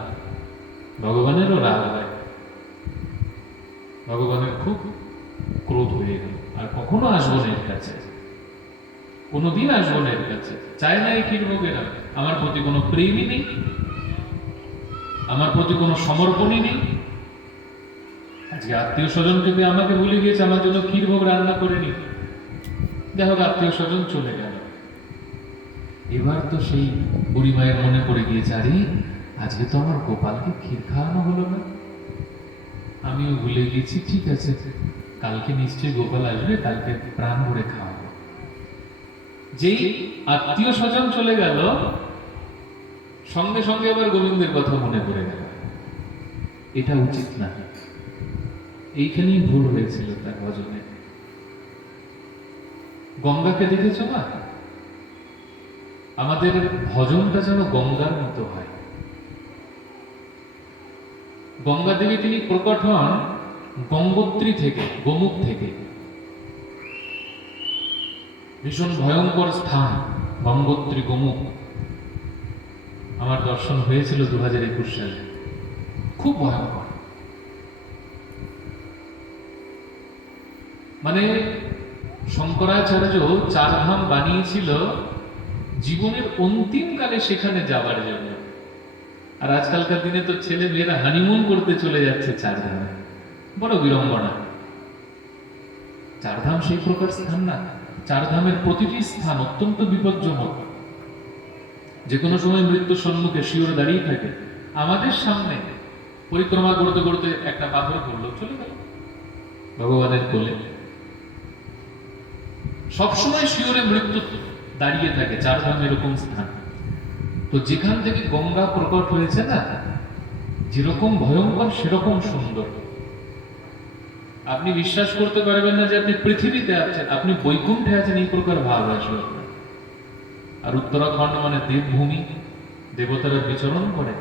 ভগবানেরও রাগ হয়, ভগবানের খুব ক্রোধ হয়ে গেল, আর কখনো আসবো না এর কাছে, কোনোদিন আসবো না এর কাছে। চায় না এই ক্ষীরভোগেরা, আমার প্রতি কোনো প্রেমই নেই, আমার প্রতি কোনো সমর্পণই নেই। আজকে আত্মীয় স্বজনকে আমাকে ভুলে গিয়েছে, আমার জন্য ক্ষীরভোগ রান্না করে নি। যাই হোক, আত্মীয় স্বজন চলে গেল। এবার তো সেই বুড়ি মায়ের মনে পড়ে গিয়েছে, আরে আজকে তো আমার গোপালকে ক্ষীর খাওয়ানো হলো না, আমিও ভুলে গেছি। ঠিক আছে, কালকে নিশ্চয়ই গোপাল আসবে, কালকে প্রাণ ভরে খাওয়াবো। যেই আত্মীয় স্বজন চলে গেল, সঙ্গে সঙ্গে আবার গোবিন্দের কথা মনে পড়ে গেল। এটা উচিত না, এইখানেই ভুল হয়েছিল তার ভজনে। গঙ্গাকে দেখেছ না? আমাদের ভজনটা যেন গঙ্গার মতো হয়। গঙ্গা দেবী তিনি প্রকট হন গঙ্গোত্রী থেকে, গোমুখ থেকে। ভীষণ ভয়ঙ্কর স্থান গঙ্গোত্রী গোমুখ। আমার দর্শন হয়েছিল 2021 সালে, খুব ভয়ঙ্কর। মানে শঙ্করাচার্য চারধাম বানিয়েছিল জীবনের অন্তিম কালে সেখানে যাওয়ার জন্য, আর আজকালকার দিনে তো ছেলে মেয়েরা হানিমুন করতে চলে যাচ্ছে চারধামে। বড় বিড়ম্বনা। চারধাম সেই প্রকার স্থান না। চারধামের প্রতিটি স্থান অত্যন্ত বিপজ্জনক, যে কোনো সময় মৃত্যুর সম্মুখে শিওরে দাঁড়িয়ে থাকে। আমাদের সামনে পরিক্রমা করতে করতে একটা পাথর পড়লো, চলে গেল ভগবানের কোলে। সবসময় শিওরে মৃত্যু দাঁড়িয়ে থাকে চারধাম এরকম স্থান। তো যেখান থেকে গঙ্গা প্রকট হয়েছে না, যেরকম ভয়ঙ্কর সেরকম সুন্দর। আপনি বিশ্বাস করতে পারবেন না যে আপনি পৃথিবীতে আছেন, আপনি বৈকুণ্ঠে আছেন, এই প্রকার ভাব আসবে। আর উত্তরাখণ্ড মানে দেবভূমি, দেবতারা বিচরণ করে।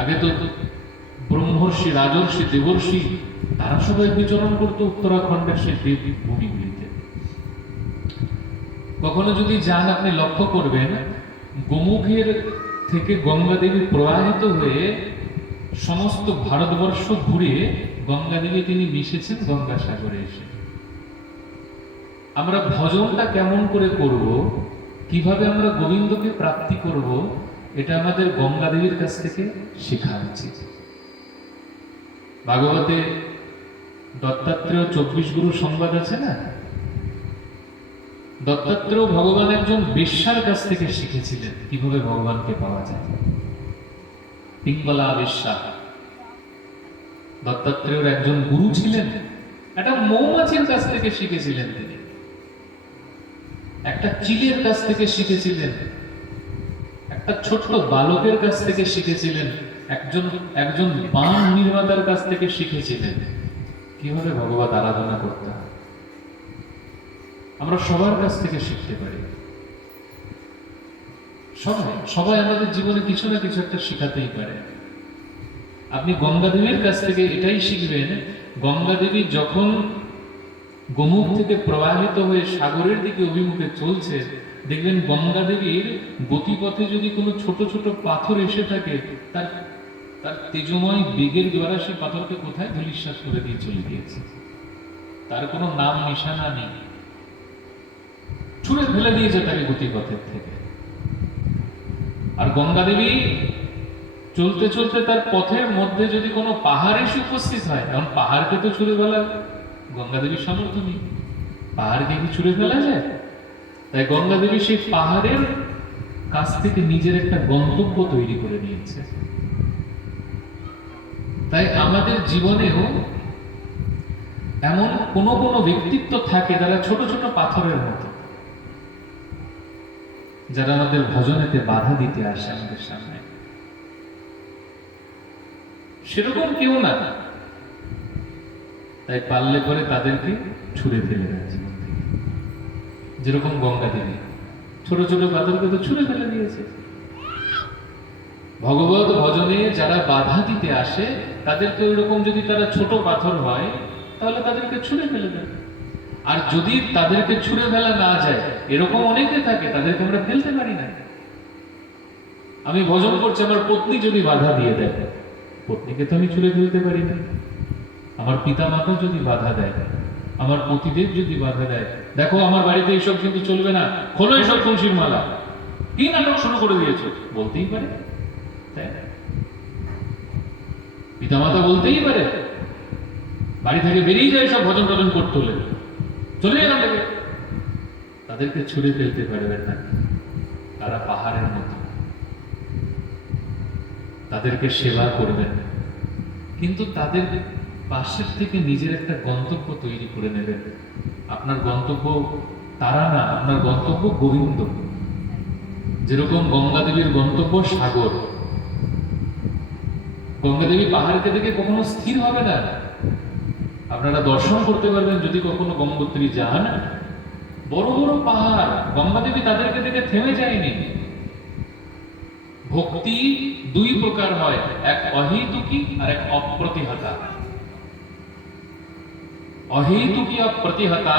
আগে তো ব্রহ্মর্ষি, রাজর্ষি, দেবর্ষি তারা সবাই বিচরণ করতো উত্তরাখণ্ডের সেই দেবভূমিগুলিতে। কখনো যদি যান, আপনি লক্ষ্য করবেন গোমুখের থেকে গঙ্গা দেবী প্রবাহিত হয়ে সমস্ত ভারতবর্ষ ঘুরে গঙ্গা দেবী তিনি মিশেছেন গঙ্গাসাগরে এসে। আমরা ভজনটা কেমন করে করব, কিভাবে আমরা গোবিন্দকে প্রাপ্তি করব, এটা আমাদের গঙ্গা দেবীর কাছ থেকে শেখা উচিত। ভাগবতে দত্তাত্রেয় 24 গুরু সংবাদ আছে না? দত্তাত্রেয় ভগবান একজন বেশ্যার কাছ থেকে শিখেছিলেন কিভাবে ভগবানকে পাওয়া যায়। পিঙ্গলা বেশ্যা দত্তাত্রেয়র একজন গুরু ছিলেন। একটা মৌমাছির কাছ থেকে শিখেছিলেন তিনি, একটা চিলের কাছ থেকে শিখেছিলেন, একটা ছোট্ট বালকের কাছ থেকে শিখেছিলেন, একজন বান নির্মাতার কাছ থেকে শিখেছিলেন কিভাবে ভগবত আরাধনা করতে হয়। আমরা সবার কাছ থেকে শিখতে পারি। সবাই আমাদের জীবনে কিছু না কিছু একটা শিখাতেই পারে। আপনি গঙ্গা দেবীর কাছ থেকে এটাই শিখবেন, গঙ্গা দেবী যখন গোমুখ থেকে প্রবাহিত হয়ে সাগরের দিকে অভিমুখে চলছে, দেখবেন গঙ্গা দেবীর গতিপথে যদি কোনো ছোট ছোট পাথর এসে থাকে, তার তেজময় বেগের দ্বারা সেই পাথরকে কোথায় ধূলিসাৎ করে দিয়ে চলে গিয়েছে। তার কোনো নাম নিশানা নেই, ছুঁড়ে ফেলে দিয়েছে তাকে গতিপথের থেকে। আর গঙ্গা দেবী চলতে চলতে তার পথের মধ্যে যদি কোনো পাহাড় এসে উপস্থিত হয়, কারণ পাহাড়কে তো ছুঁড়ে ফেলা গঙ্গা দেবীর সামর্থ্য নেই, পাহাড়কে কি ছুঁড়ে ফেলা যায়? তাই গঙ্গা দেবী সেই পাহাড়ের কাছ থেকে নিজের একটা গন্তব্য তৈরি করে নিয়েছে। তাই আমাদের জীবনেও এমন কোন কোন ব্যক্তিত্ব থাকে যারা ছোট ছোট পাথরের মতো, যারা আমাদের ভজনেতে বাধা দিতে আসে আমাদের সামনে। সেরকম কেউ না, তাই পারলে পরে তাদেরকে ছুঁড়ে ফেলে দেয় জীবন থেকে। যেরকম গঙ্গা দেবী ছোট ছোট পাথরকে তো ছুঁড়ে ফেলে দিয়েছে। ভগবত ভজনে যারা বাধা দিতে আসে তাদেরকে ওইরকম যদি তারা ছোট পাথর হয় তাহলে তাদেরকে ছুঁড়ে ফেলে দেয়। আর যদি তাদেরকে ছুঁড়ে ফেলা না যায়, এরকম অনেকে থাকে তাদেরকে আমরা ফেলতে পারি না। আমি ভজন করছি, আমার পত্নী যদি বাধা দিয়ে দেয়, পত্নীকে তো আমি ছুঁড়ে ফেলতে পারি না। আমার পিতা মাতা যদি বাধা দেয়, আমার পতিদেব যদি বাধা দেয়, দেখো আমার বাড়িতে এইসব কিন্তু চলবে না, খোলো এইসব তুলসীর মালা, কি নাটক শুরু করে দিয়েছো, বলতেই পারে। পিতা মাতা বলতেই পারে, বাড়ি থেকে বেরিয়ে যায় সব ভজন টজন করতে হলে, চলে এখান থেকে। তাদেরকে ছুঁড়ে ফেলতে পারবেন না, তারা পাহাড়ের মতো, তাদেরকে সেবা করবেন, কিন্তু তাদের পাশের থেকে নিজের একটা গন্তব্য তৈরি করে নেবেন। আপনার গন্তব্য তারা না, আপনার গন্তব্য গোবিন্দ। যেরকম গঙ্গা দেবীর গন্তব্য সাগর, গঙ্গা দেবী পাহাড়কে দেখে কখনো স্থির হবে না। আপনারা দর্শন করতে পারবেন যদি কখনো গঙ্গোত্রী যান, বড় বড় পাহাড়, গঙ্গা দেবী তাদেরকে দেখে থেমে যায়নি। ভক্তি দুই প্রকার হয়, এক অহেতুকী আর এক অপ্রতিহতা। অহেতুকী অপ্রতিহতা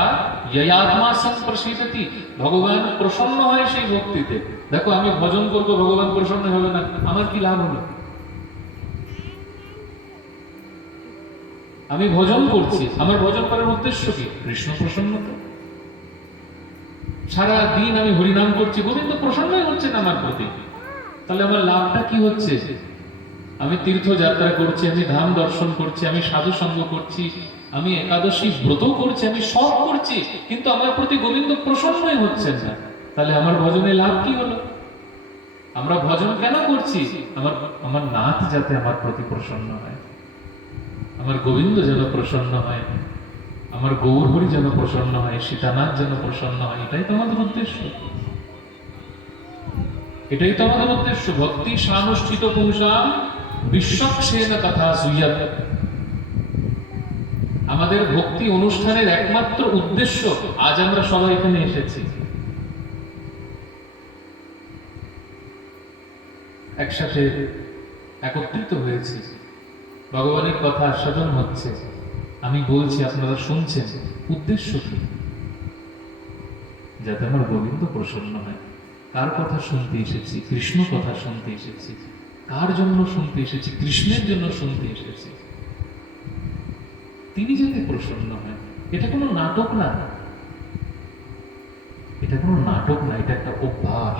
ইয়াত্মা সংপ্রসিদতি, ভগবান প্রসন্ন হয় সেই ভক্তিতে। দেখো আমি ভজন করবো, ভগবান প্রসন্ন হবে না, আমার কি লাভ হলো? আমি ভজন করছি, আমার ভজন করার উদ্দেশ্য কি? কৃষ্ণ প্রসন্নতা। সারা দিন আমি হরিনাম করছি, গোবিন্দ প্রসন্নই হচ্ছে না আমার প্রতি, তাহলে আমার লাভটা কি হচ্ছে? আমি তীর্থযাত্রা করছি, আমি ধাম দর্শন করছি, আমি সাধু সঙ্গ করছি, আমি একাদশী ব্রত করছি, আমি সব করছি, কিন্তু আমার প্রতি গোবিন্দ প্রসন্নই হচ্ছেন না, তাহলে আমার ভজনে লাভ কি হলো? আমরা ভজন কেন করছি? আমার নাথ যাতে আমার প্রতি প্রসন্ন হয়, আমার গোবিন্দ যেন প্রসন্ন হয়, আমার গৌরহরি যেন প্রসন্ন হয়, সীতানাথ যেন প্রসন্ন হয়, এটাই তো আমাদের উদ্দেশ্য। এটাই তো আমাদের উদ্দেশ্য। ভক্তি সানুষ্ঠিত পুংসাম বিশ্বক্ষেন তথা সুয়াত। আমাদের ভক্তি অনুষ্ঠানের একমাত্র উদ্দেশ্য, আজ আমরা সবাই এখানে এসেছি, একসাথে একত্রিত হয়েছি, ভগবানের কথা আস্বাদন হচ্ছে, আমি বলছি আপনারা শুনছেন, উদ্দেশ্য কি? যাতে আমার গোবিন্দ প্রসন্ন হয়। কার কথা শুনতে এসেছি? কৃষ্ণ কথা শুনতে এসেছি। কার জন্য শুনতে এসেছি? কৃষ্ণের জন্য শুনতে এসেছি। তিনি যাতে প্রসন্ন হয়। এটা কোনো নাটক না, এটা কোনো নাটক না, এটা একটা অভ্যাস।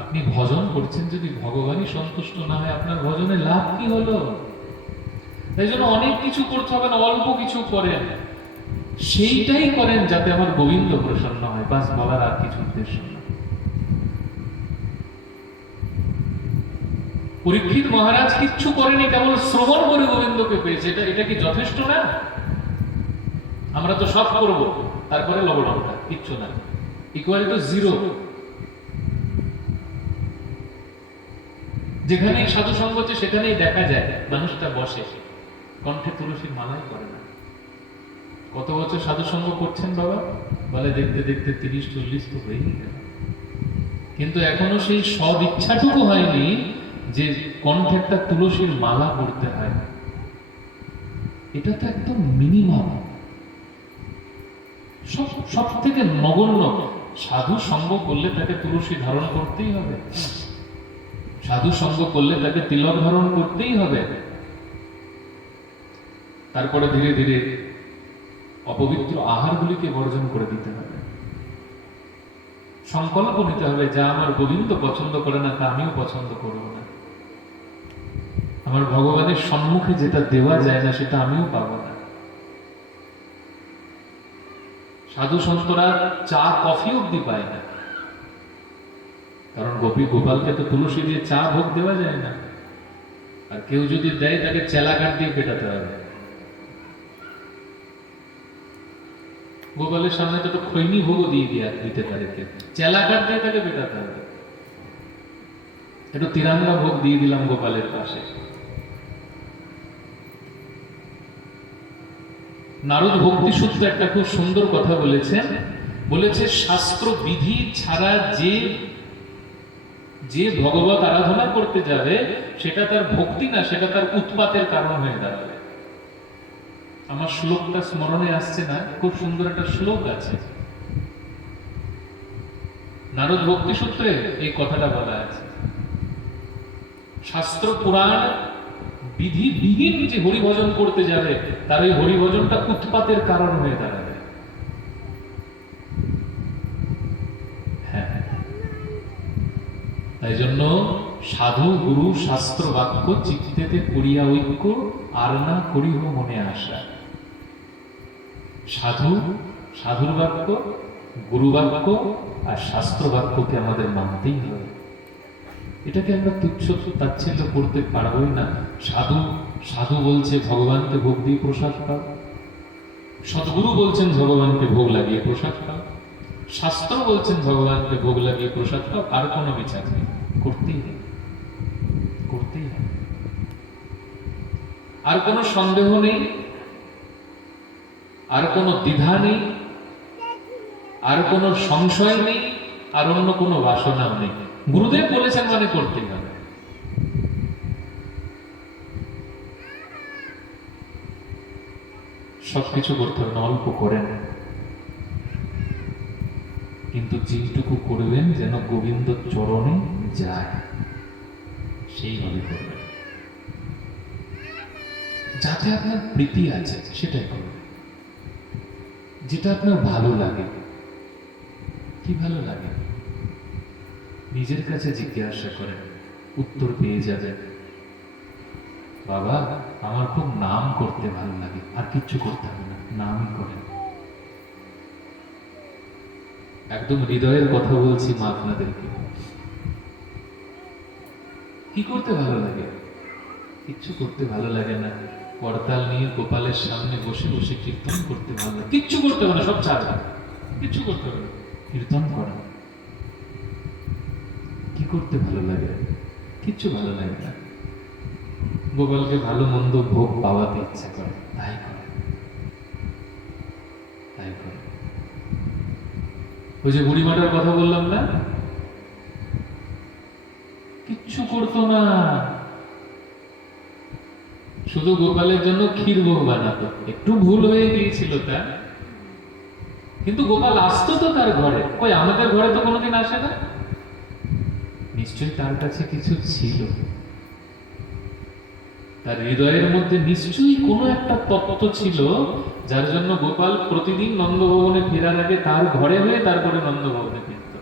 আপনি ভজন করছেন, যদি ভগবানই সন্তুষ্ট না হয় আপনার ভজনে লাভ কি হলো? তাই জন্য অনেক কিছু করতে হবে না, অল্প কিছু করেন, সেইটাই করেন যাতে আমার গোবিন্দ প্রসন্ন হয়, বাস, বলার আর কিছু উদ্দেশ্য না। পরীক্ষিত মহারাজ কিচ্ছু করেনি, কেবল শ্রবণ করে গোবিন্দকে পেয়েছে। এটা কি যথেষ্ট না? আমরা তো সব করব, তারপরে লবণটা কিচ্ছু না, ইকুয়াল টু জিরো। যেখানেই সাধু সঙ্গ হচ্ছে সেখানেই দেখা যায় মানুষটা বসে কণ্ঠে তুলসীর মালাই করে না। কত বছর সাধু সঙ্গ করছেন বাবা? বলে দেখতে দেখতে 30-40 তো হয়েই গেল, কিন্তু এখনো সেই সব ইচ্ছাটুকু হয়নি যে কণ্ঠে একটা তুলসীর মালা পড়তে হয়। এটা তো একদম মিনিমাম, সব থেকে নগণ্য। সাধু সঙ্গ করলে তাকে তুলসী ধারণ করতেই হবে, সাধু সঙ্গ করলে তাকে তিলক ধারণ করতেই হবে। তারপরে ধীরে ধীরে অপবিত্র আহারগুলিকে বর্জন করে দিতে হবে। সংকল্প নিতে হবে, যা আমার গোবিন্দ পছন্দ করে না তা আমিও পছন্দ করব না। আমার ভগবানের সম্মুখে যেটা দেওয়া যায় না সেটা আমিও পাবো না। সাধু সন্তরা চা কফি অব্দি পায় না, কারণ গোপী গোপালকে তো তুলসী দিয়ে চা ভোগ দেওয়া যায় না। আর কেউ যদি দেয় তাকে চেলাকাঠ দিয়ে পেটাতে হবে। গোপালের সামনে তো খৈনি ভোগও দিয়ে দিতে পারে, চেলাকাঠ দিয়ে তাকে পেটাতে হবে। একটু তিরাঙ্গা ভোগ দিয়ে দিলাম গোপালের পাশে। নারদ ভক্তি সূত্রে একটা খুব সুন্দর কথা বলেছেন, বলেছে শাস্ত্র বিধি ছাড়া যে ভগবত আরাধনা করতে যাবে সেটা তার ভক্তি না, সেটা তার উৎপাতের কারণ হয়ে দাঁড়াবে। আমার শ্লোকটা স্মরণে আসছে না, খুব সুন্দর একটা শ্লোক আছে নারদ ভক্তি সূত্রে, এই কথাটা বলা আছে। শাস্ত্র পুরাণ বিধি বিহীন যে হরিভজন করতে যাবে তার ওই হরিভজনটা উৎপাতের কারণ হয়ে দাঁড়াবে। হ্যাঁ, তাই জন্য সাধু গুরু শাস্ত্র বাক্য চিত্তেতে করিয়া ঐক্য, আর না করিহ মনে আশা। সাধুর বাক্য, গুরু বাক্য আর শাস্ত্র বাক্যকে আমাদের মানতেই হবে। এটাকে আমরা তুচ্ছ তাচ্ছিল্য করতে পারবোই না। সাধু বলছে ভগবানকে ভোগ দিয়ে প্রসাদ পাও, সদ্গুরু বলছেন ভগবানকে ভোগ লাগিয়ে প্রসাদ পাও, শাস্ত্র বলছেন ভগবানকে ভোগ লাগিয়ে প্রসাদ পাও, আর কোনো বিচার নেই, করতেই হবে। আর কোনো সন্দেহ নেই, আর কোনো দ্বিধা নেই, আর কোনো সংশয় নেই, আর অন্য কোনো বাসনাও নেই। গুরুদেব বলেছেন মানে করতেই হবে। সবকিছু করতে হবে না, অল্প করেন, কিন্তু যেটুকু করবেন যেন গোবিন্দ চরণে যায় সেইভাবে করবেন। যাতে আপনার প্রীতি আছে সেটাই করবেন, যেটা আপনার ভালো লাগে। কি ভালো লাগে নিজের কাছে জিজ্ঞাসা করেন, উত্তর পেয়ে যাবেন। বাবা, আমার খুব নাম করতে ভালো লাগে, আর কিচ্ছু করতে হবে না, নামই করেন। একদম হৃদয়ের কথা বলছি মা আপনাদেরকে। কি করতে ভালো লাগে? কিচ্ছু করতে ভালো লাগে না। করতাল নিয়ে গোপালের সামনে বসে বসে কীর্তন করতে ভালো লাগে। কিচ্ছু করতে হবে না, সব ছাড়া, কিচ্ছু করতে হবে না, কীর্তন করা। কি করতে ভালো লাগে? কিচ্ছু ভালো লাগে না। গোপালকে ভালো মন্দ ভোগ পাওয়াতে ইচ্ছা করে, তাই করে। ওই যে বুড়িমাটার কথা বললাম না, কিচ্ছু করতো না, শুধু গোপালের জন্য ক্ষীর ভোগ বানাতো। একটু ভুল হয়ে গিয়েছিল তার, কিন্তু গোপাল আসতো তো তার ঘরে। ওই আমাদের ঘরে তো কোনোদিন আসে না। নিশ্চয়ই তার কাছে কিছু ছিল, তার হৃদয়ের মধ্যে নিশ্চয়ই কোনো একটা তত্ত্ব ছিল, যার জন্য গোপাল প্রতিদিন নন্দভবনে ফেরার আগে তার ঘরে হয়ে তারপরে নন্দভবনে ফিরত।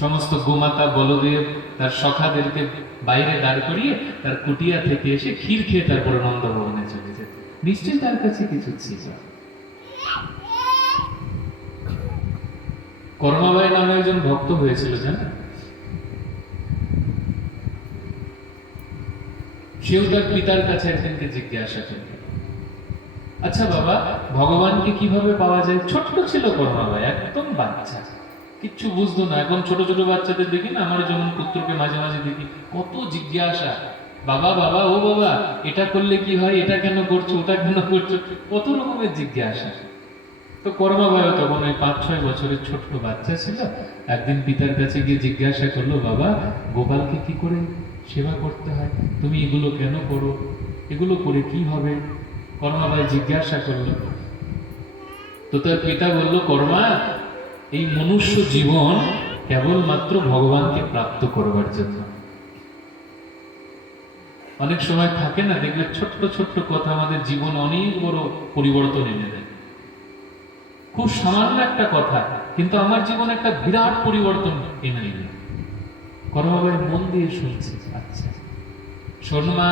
সমস্ত গোমাতা বলদেব তার সখাদেরকে বাইরে দাঁড় করিয়ে তার কুটিয়া থেকে এসে ক্ষীর খেয়ে তারপরে নন্দভবনে চলে যেত। নিশ্চয়ই তার কাছে কিছু ছিল। কর্মাবাই নামে একজন ভক্ত হয়েছিল, জানেন? সেও তার পিতার কাছে একদিনকে জিজ্ঞাসা করল, আচ্ছা বাবা, ভগবানকে কিভাবে পাওয়া যায়? ছোট্ট ছিল কর্মাবাই, একদম বাচ্চা, কিচ্ছু বুঝতো না। এখন ছোট ছোট বাচ্চাদের দেখি না, আমার যেমন পুত্রকে মাঝে মাঝে দেখি, কত জিজ্ঞাসা, বাবা বাবা ও বাবা, এটা করলে কি হয়, এটা কেন করছো, ওটা কেন করছো, কত রকমের জিজ্ঞাসা। তো কর্মাবায়ও তখন ওই 5-6 বছরের ছোট্ট বাচ্চা ছিল। একদিন পিতার কাছে গিয়ে জিজ্ঞাসা করলো, বাবা, গোপালকে কি করে সেবা করতে হয়, তুমি এগুলো কেন করো, এগুলো করে কি হবে? কর্মাবাই জিজ্ঞাসা করলো। তো তার পিতা বলল, কর্মা, এই মনুষ্য জীবন কেবলমাত্র ভগবানকে প্রাপ্ত করবার জন্য। অনেক সময় থাকে না, দেখবে ছোট্ট ছোট্ট কথা আমাদের জীবনে অনেক বড় পরিবর্তন এনে দেয়। খুব সামান্য একটা কথা কিন্তু আমার জীবনে একটা বিরাট পরিবর্তন এনে দিল। কর্মাবাই মন দিয়ে শুনছে, আচ্ছা শোন মা,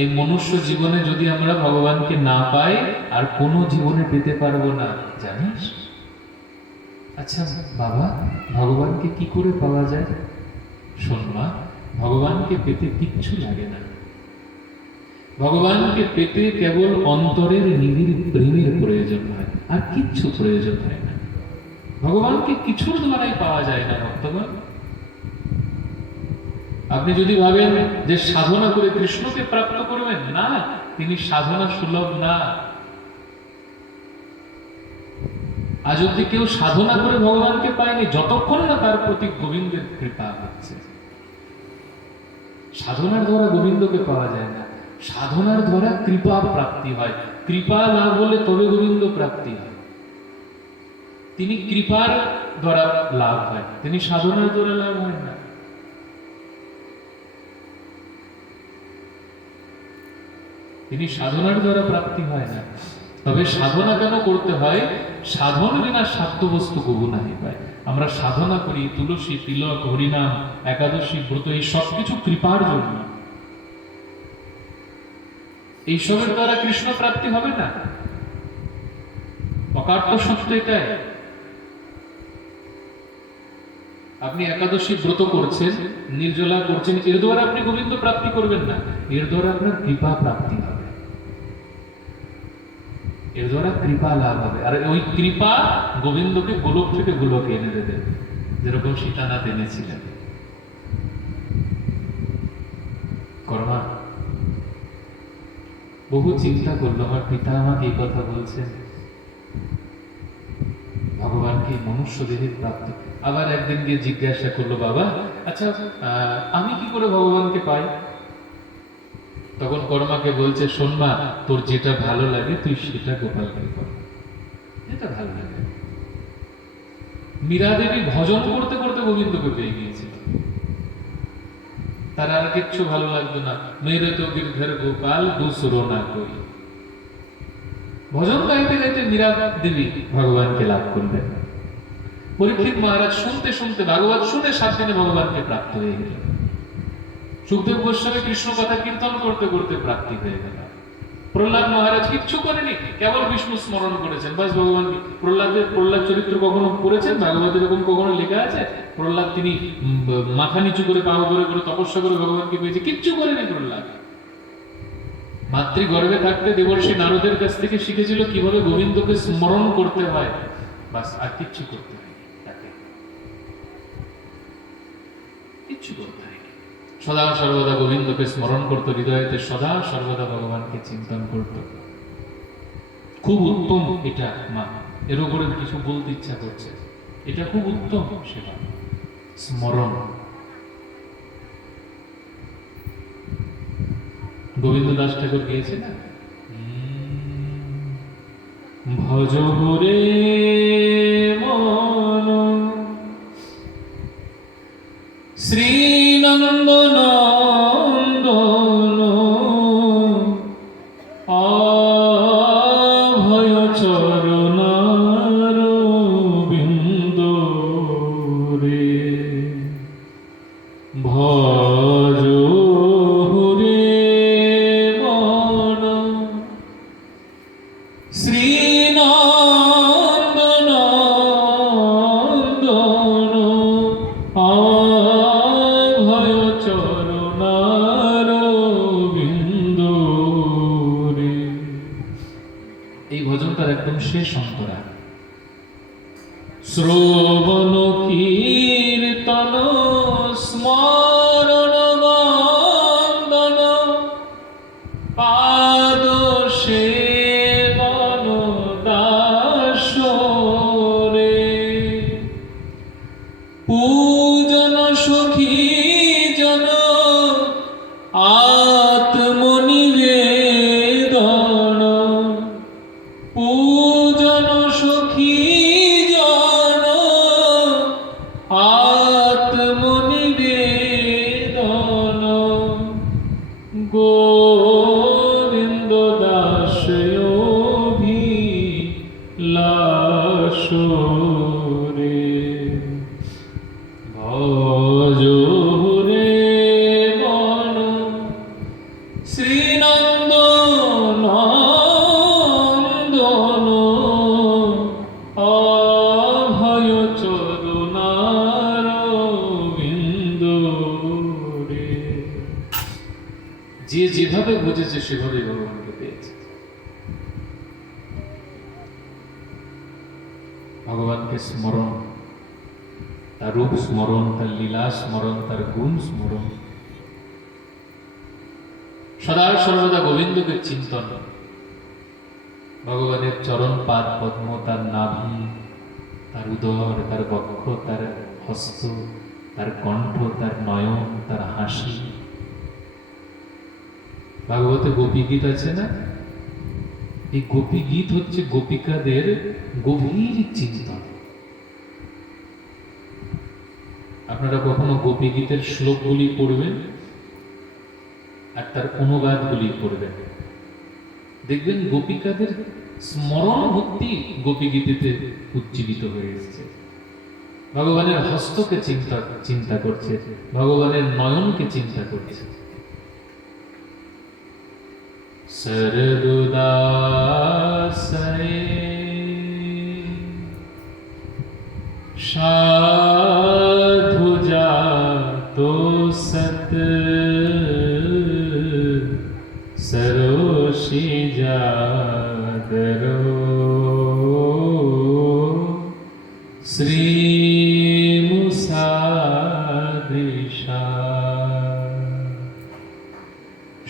এই মনুষ্য জীবনে যদি আমরা ভগবানকে না পাই, আর কোনো জীবনে পেতে পারবো না, জানিস? আচ্ছা বাবা, ভগবানকে কি করে পাওয়া যায়? শোন মা, ভগবানকে পেতে কিচ্ছু লাগে না। ভগবানকে পেতে কেবল অন্তরের নিবিড় প্রেমের প্রয়োজন হয়, আর কিচ্ছু প্রয়োজন হয় না। ভগবানকে কিছুর দ্বারাই পাওয়া যায় না ভক্তগণ। আপনি যদি ভাবেন যে সাধনা করে কৃষ্ণকে প্রাপ্ত করবেন, না, তিনি সাধনা সুলভ না। আজ অব্দি কেউ সাধনা করে ভগবানকে পায়নি, যতক্ষণ না তার প্রতি গোবিন্দের কৃপা হচ্ছে। সাধনার দ্বারা গোবিন্দকে পাওয়া যায় না, সাধনার দ্বারা কৃপা প্রাপ্তি হয়। কৃপা লাভ হলে তবে গোবিন্দ প্রাপ্তি হয়। তিনি কৃপার দ্বারা লাভ হয়, তিনি সাধনার দ্বারা লাভ হয় না। তিনি সাধনার দ্বারা প্রাপ্তি হয় না। তবে সাধনা কেন করতে হয়? সাধন বিনা সাধ্য বস্তু কবু নাহি পায়। আমরা সাধনা করি তুলসী, তিলক, হরিনাম, একাদশী, ব্রত, এই সবকিছু কৃপার জন্য। এইসবের দ্বারা কৃষ্ণ প্রাপ্তি হবে না, অকাট্য সত্য এটাই। আপনি একাদশী ব্রত করছেন, নির্জলা করছেন, এর দ্বারা আপনি গোবিন্দ প্রাপ্তি করবেন না, এর দ্বারা আপনার কৃপা প্রাপ্তি হবে, এর দ্বারা কৃপা লাভ হবে। আর ওই কৃপা গোবিন্দকে গোলক থেকে গোলকে এনে দেবে, যেরকম সীতানাথ এনেছিলেন। কর্মা বহু চিন্তা করলো, আমার পিতা আমাকে এই কথা বলছেন, ভগবানকে মনুষ্য দেহের প্রাপ্তি। আবার একদিন গিয়ে জিজ্ঞাসা করলো, বাবা আচ্ছা আমি কি করে ভগবানকে পাই? তখন কর্মাকে বলছে, শোন মা, তোর যেটা ভালো লাগে তুই সেটা গোপালকে কর, যেটা ভালো লাগে। মীরা দেবী ভজন করতে করতে গোবিন্দকে পেয়ে গিয়েছিল, তার আর কিচ্ছু ভালো লাগতো না। মেরে তো গিরধর গোপাল দুসরো না কই। ভজন গাইতে গাইতে মীরা দেবী ভগবানকে লাভ করলেন। পরীক্ষিত মহারাজ শুনতে শুনতে ভাগবত শুনে 7 দিনে ভগবানকে প্রাপ্ত হয়ে গেল। সুখদেব গোস্বামী কৃষ্ণ কথা কীর্তন করতে করতে প্রাপ্তি হয়ে গেল। প্রহ্লাদ মহারাজ কিচ্ছু করেনি, কেবল বিষ্ণু স্মরণ করেছেন, বাস ভগবান। প্রহ্লাদ চরিত্র কখনো পড়েছেন ভাগবতে? এরকম কখনো লেখা আছে? প্রহ্লাদ তিনি মাথা নিচু করে পা করে করে তপস্যা করে ভগবানকে পেয়েছে? কিচ্ছু করেনি প্রহ্লাদ। মাতৃগর্ভে থাকতে দেবর্ষি নারদের কাছ থেকে শিখেছিল কিভাবে গোবিন্দকে স্মরণ করতে হয়, বাস, আর কিচ্ছু করতে হয়নি তাকে, কিচ্ছু করতে হয়নি। সদা সর্বদা গোবিন্দকে স্মরণ করতো, হৃদয়তে সদা সর্বদা ভগবানকে চিন্তন করত। খুব উত্তম এটা মা, এর উপরে কিছু বলতে ইচ্ছা করছে, এটা খুব উত্তম সেবা, স্মরণ। গোবিন্দ দাস ঠাকুর গিয়েছে না, ভজ হরে মন শ্রীনন্দনন্দন অভয় চরণার বিন্দ রে ভজ রে মন শ্রীনন্দনন্দন অভয় চরণার বিন্দ রে। এই ভজনটার একদম শেষ অন্তরা। শ্রবণ কীর্তন স্মরণ বন্দন পাদ সেবন দাস রে পূজন সখী জন আত্মনিবেদন পূজন সখী জন আত্মনিবেদন গোবিন্দ দাস অভিলাষ রে ভজ রে মন শ্রীনন্দনন্দন অভয় চরণার বিন্দ রে। যে যেভাবে বুঝেছে সেভাবে ভগবানকে পেয়েছে। ভগবানকে স্মরণ, তার রূপ স্মরণ, তার লীলা স্মরণ, তার গুণ স্মরণ, সদা সর্বদা গোবিন্দকে চিন্তন, ভগবানের চরণ পাদ পদ্ম, তার নাভি, তার উদর, তার বক্ষ, তার হস্ত, তার কণ্ঠ, তার নয়ন, তার হাসি। ভাগবতে গোপী গীত আছে না? এই গোপী গীত হচ্ছে গোপিকাদের গভীর চিন্তন। আপনারা কখনো গোপী গীতের শ্লোকগুলি পড়বেন আর তার অনুবাদগুলি পড়বেন, দেখবেন গোপিকাদের স্মরণ ভক্তি গোপী গীতিতে উজ্জীবিত হয়ে এসেছে। ভগবানের হস্তকে চিন্তা করছে, ভগবানের নয়নকে চিন্তা করছে। সর্বদাসে সাধু জাতো সত সরোষি জাদরো শ্রী মুসাদিশা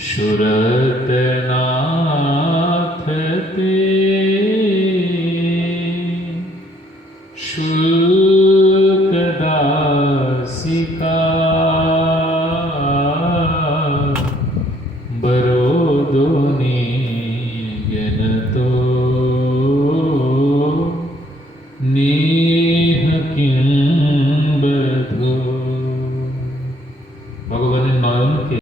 সুরতনাথ তে শুল্কদাসিকা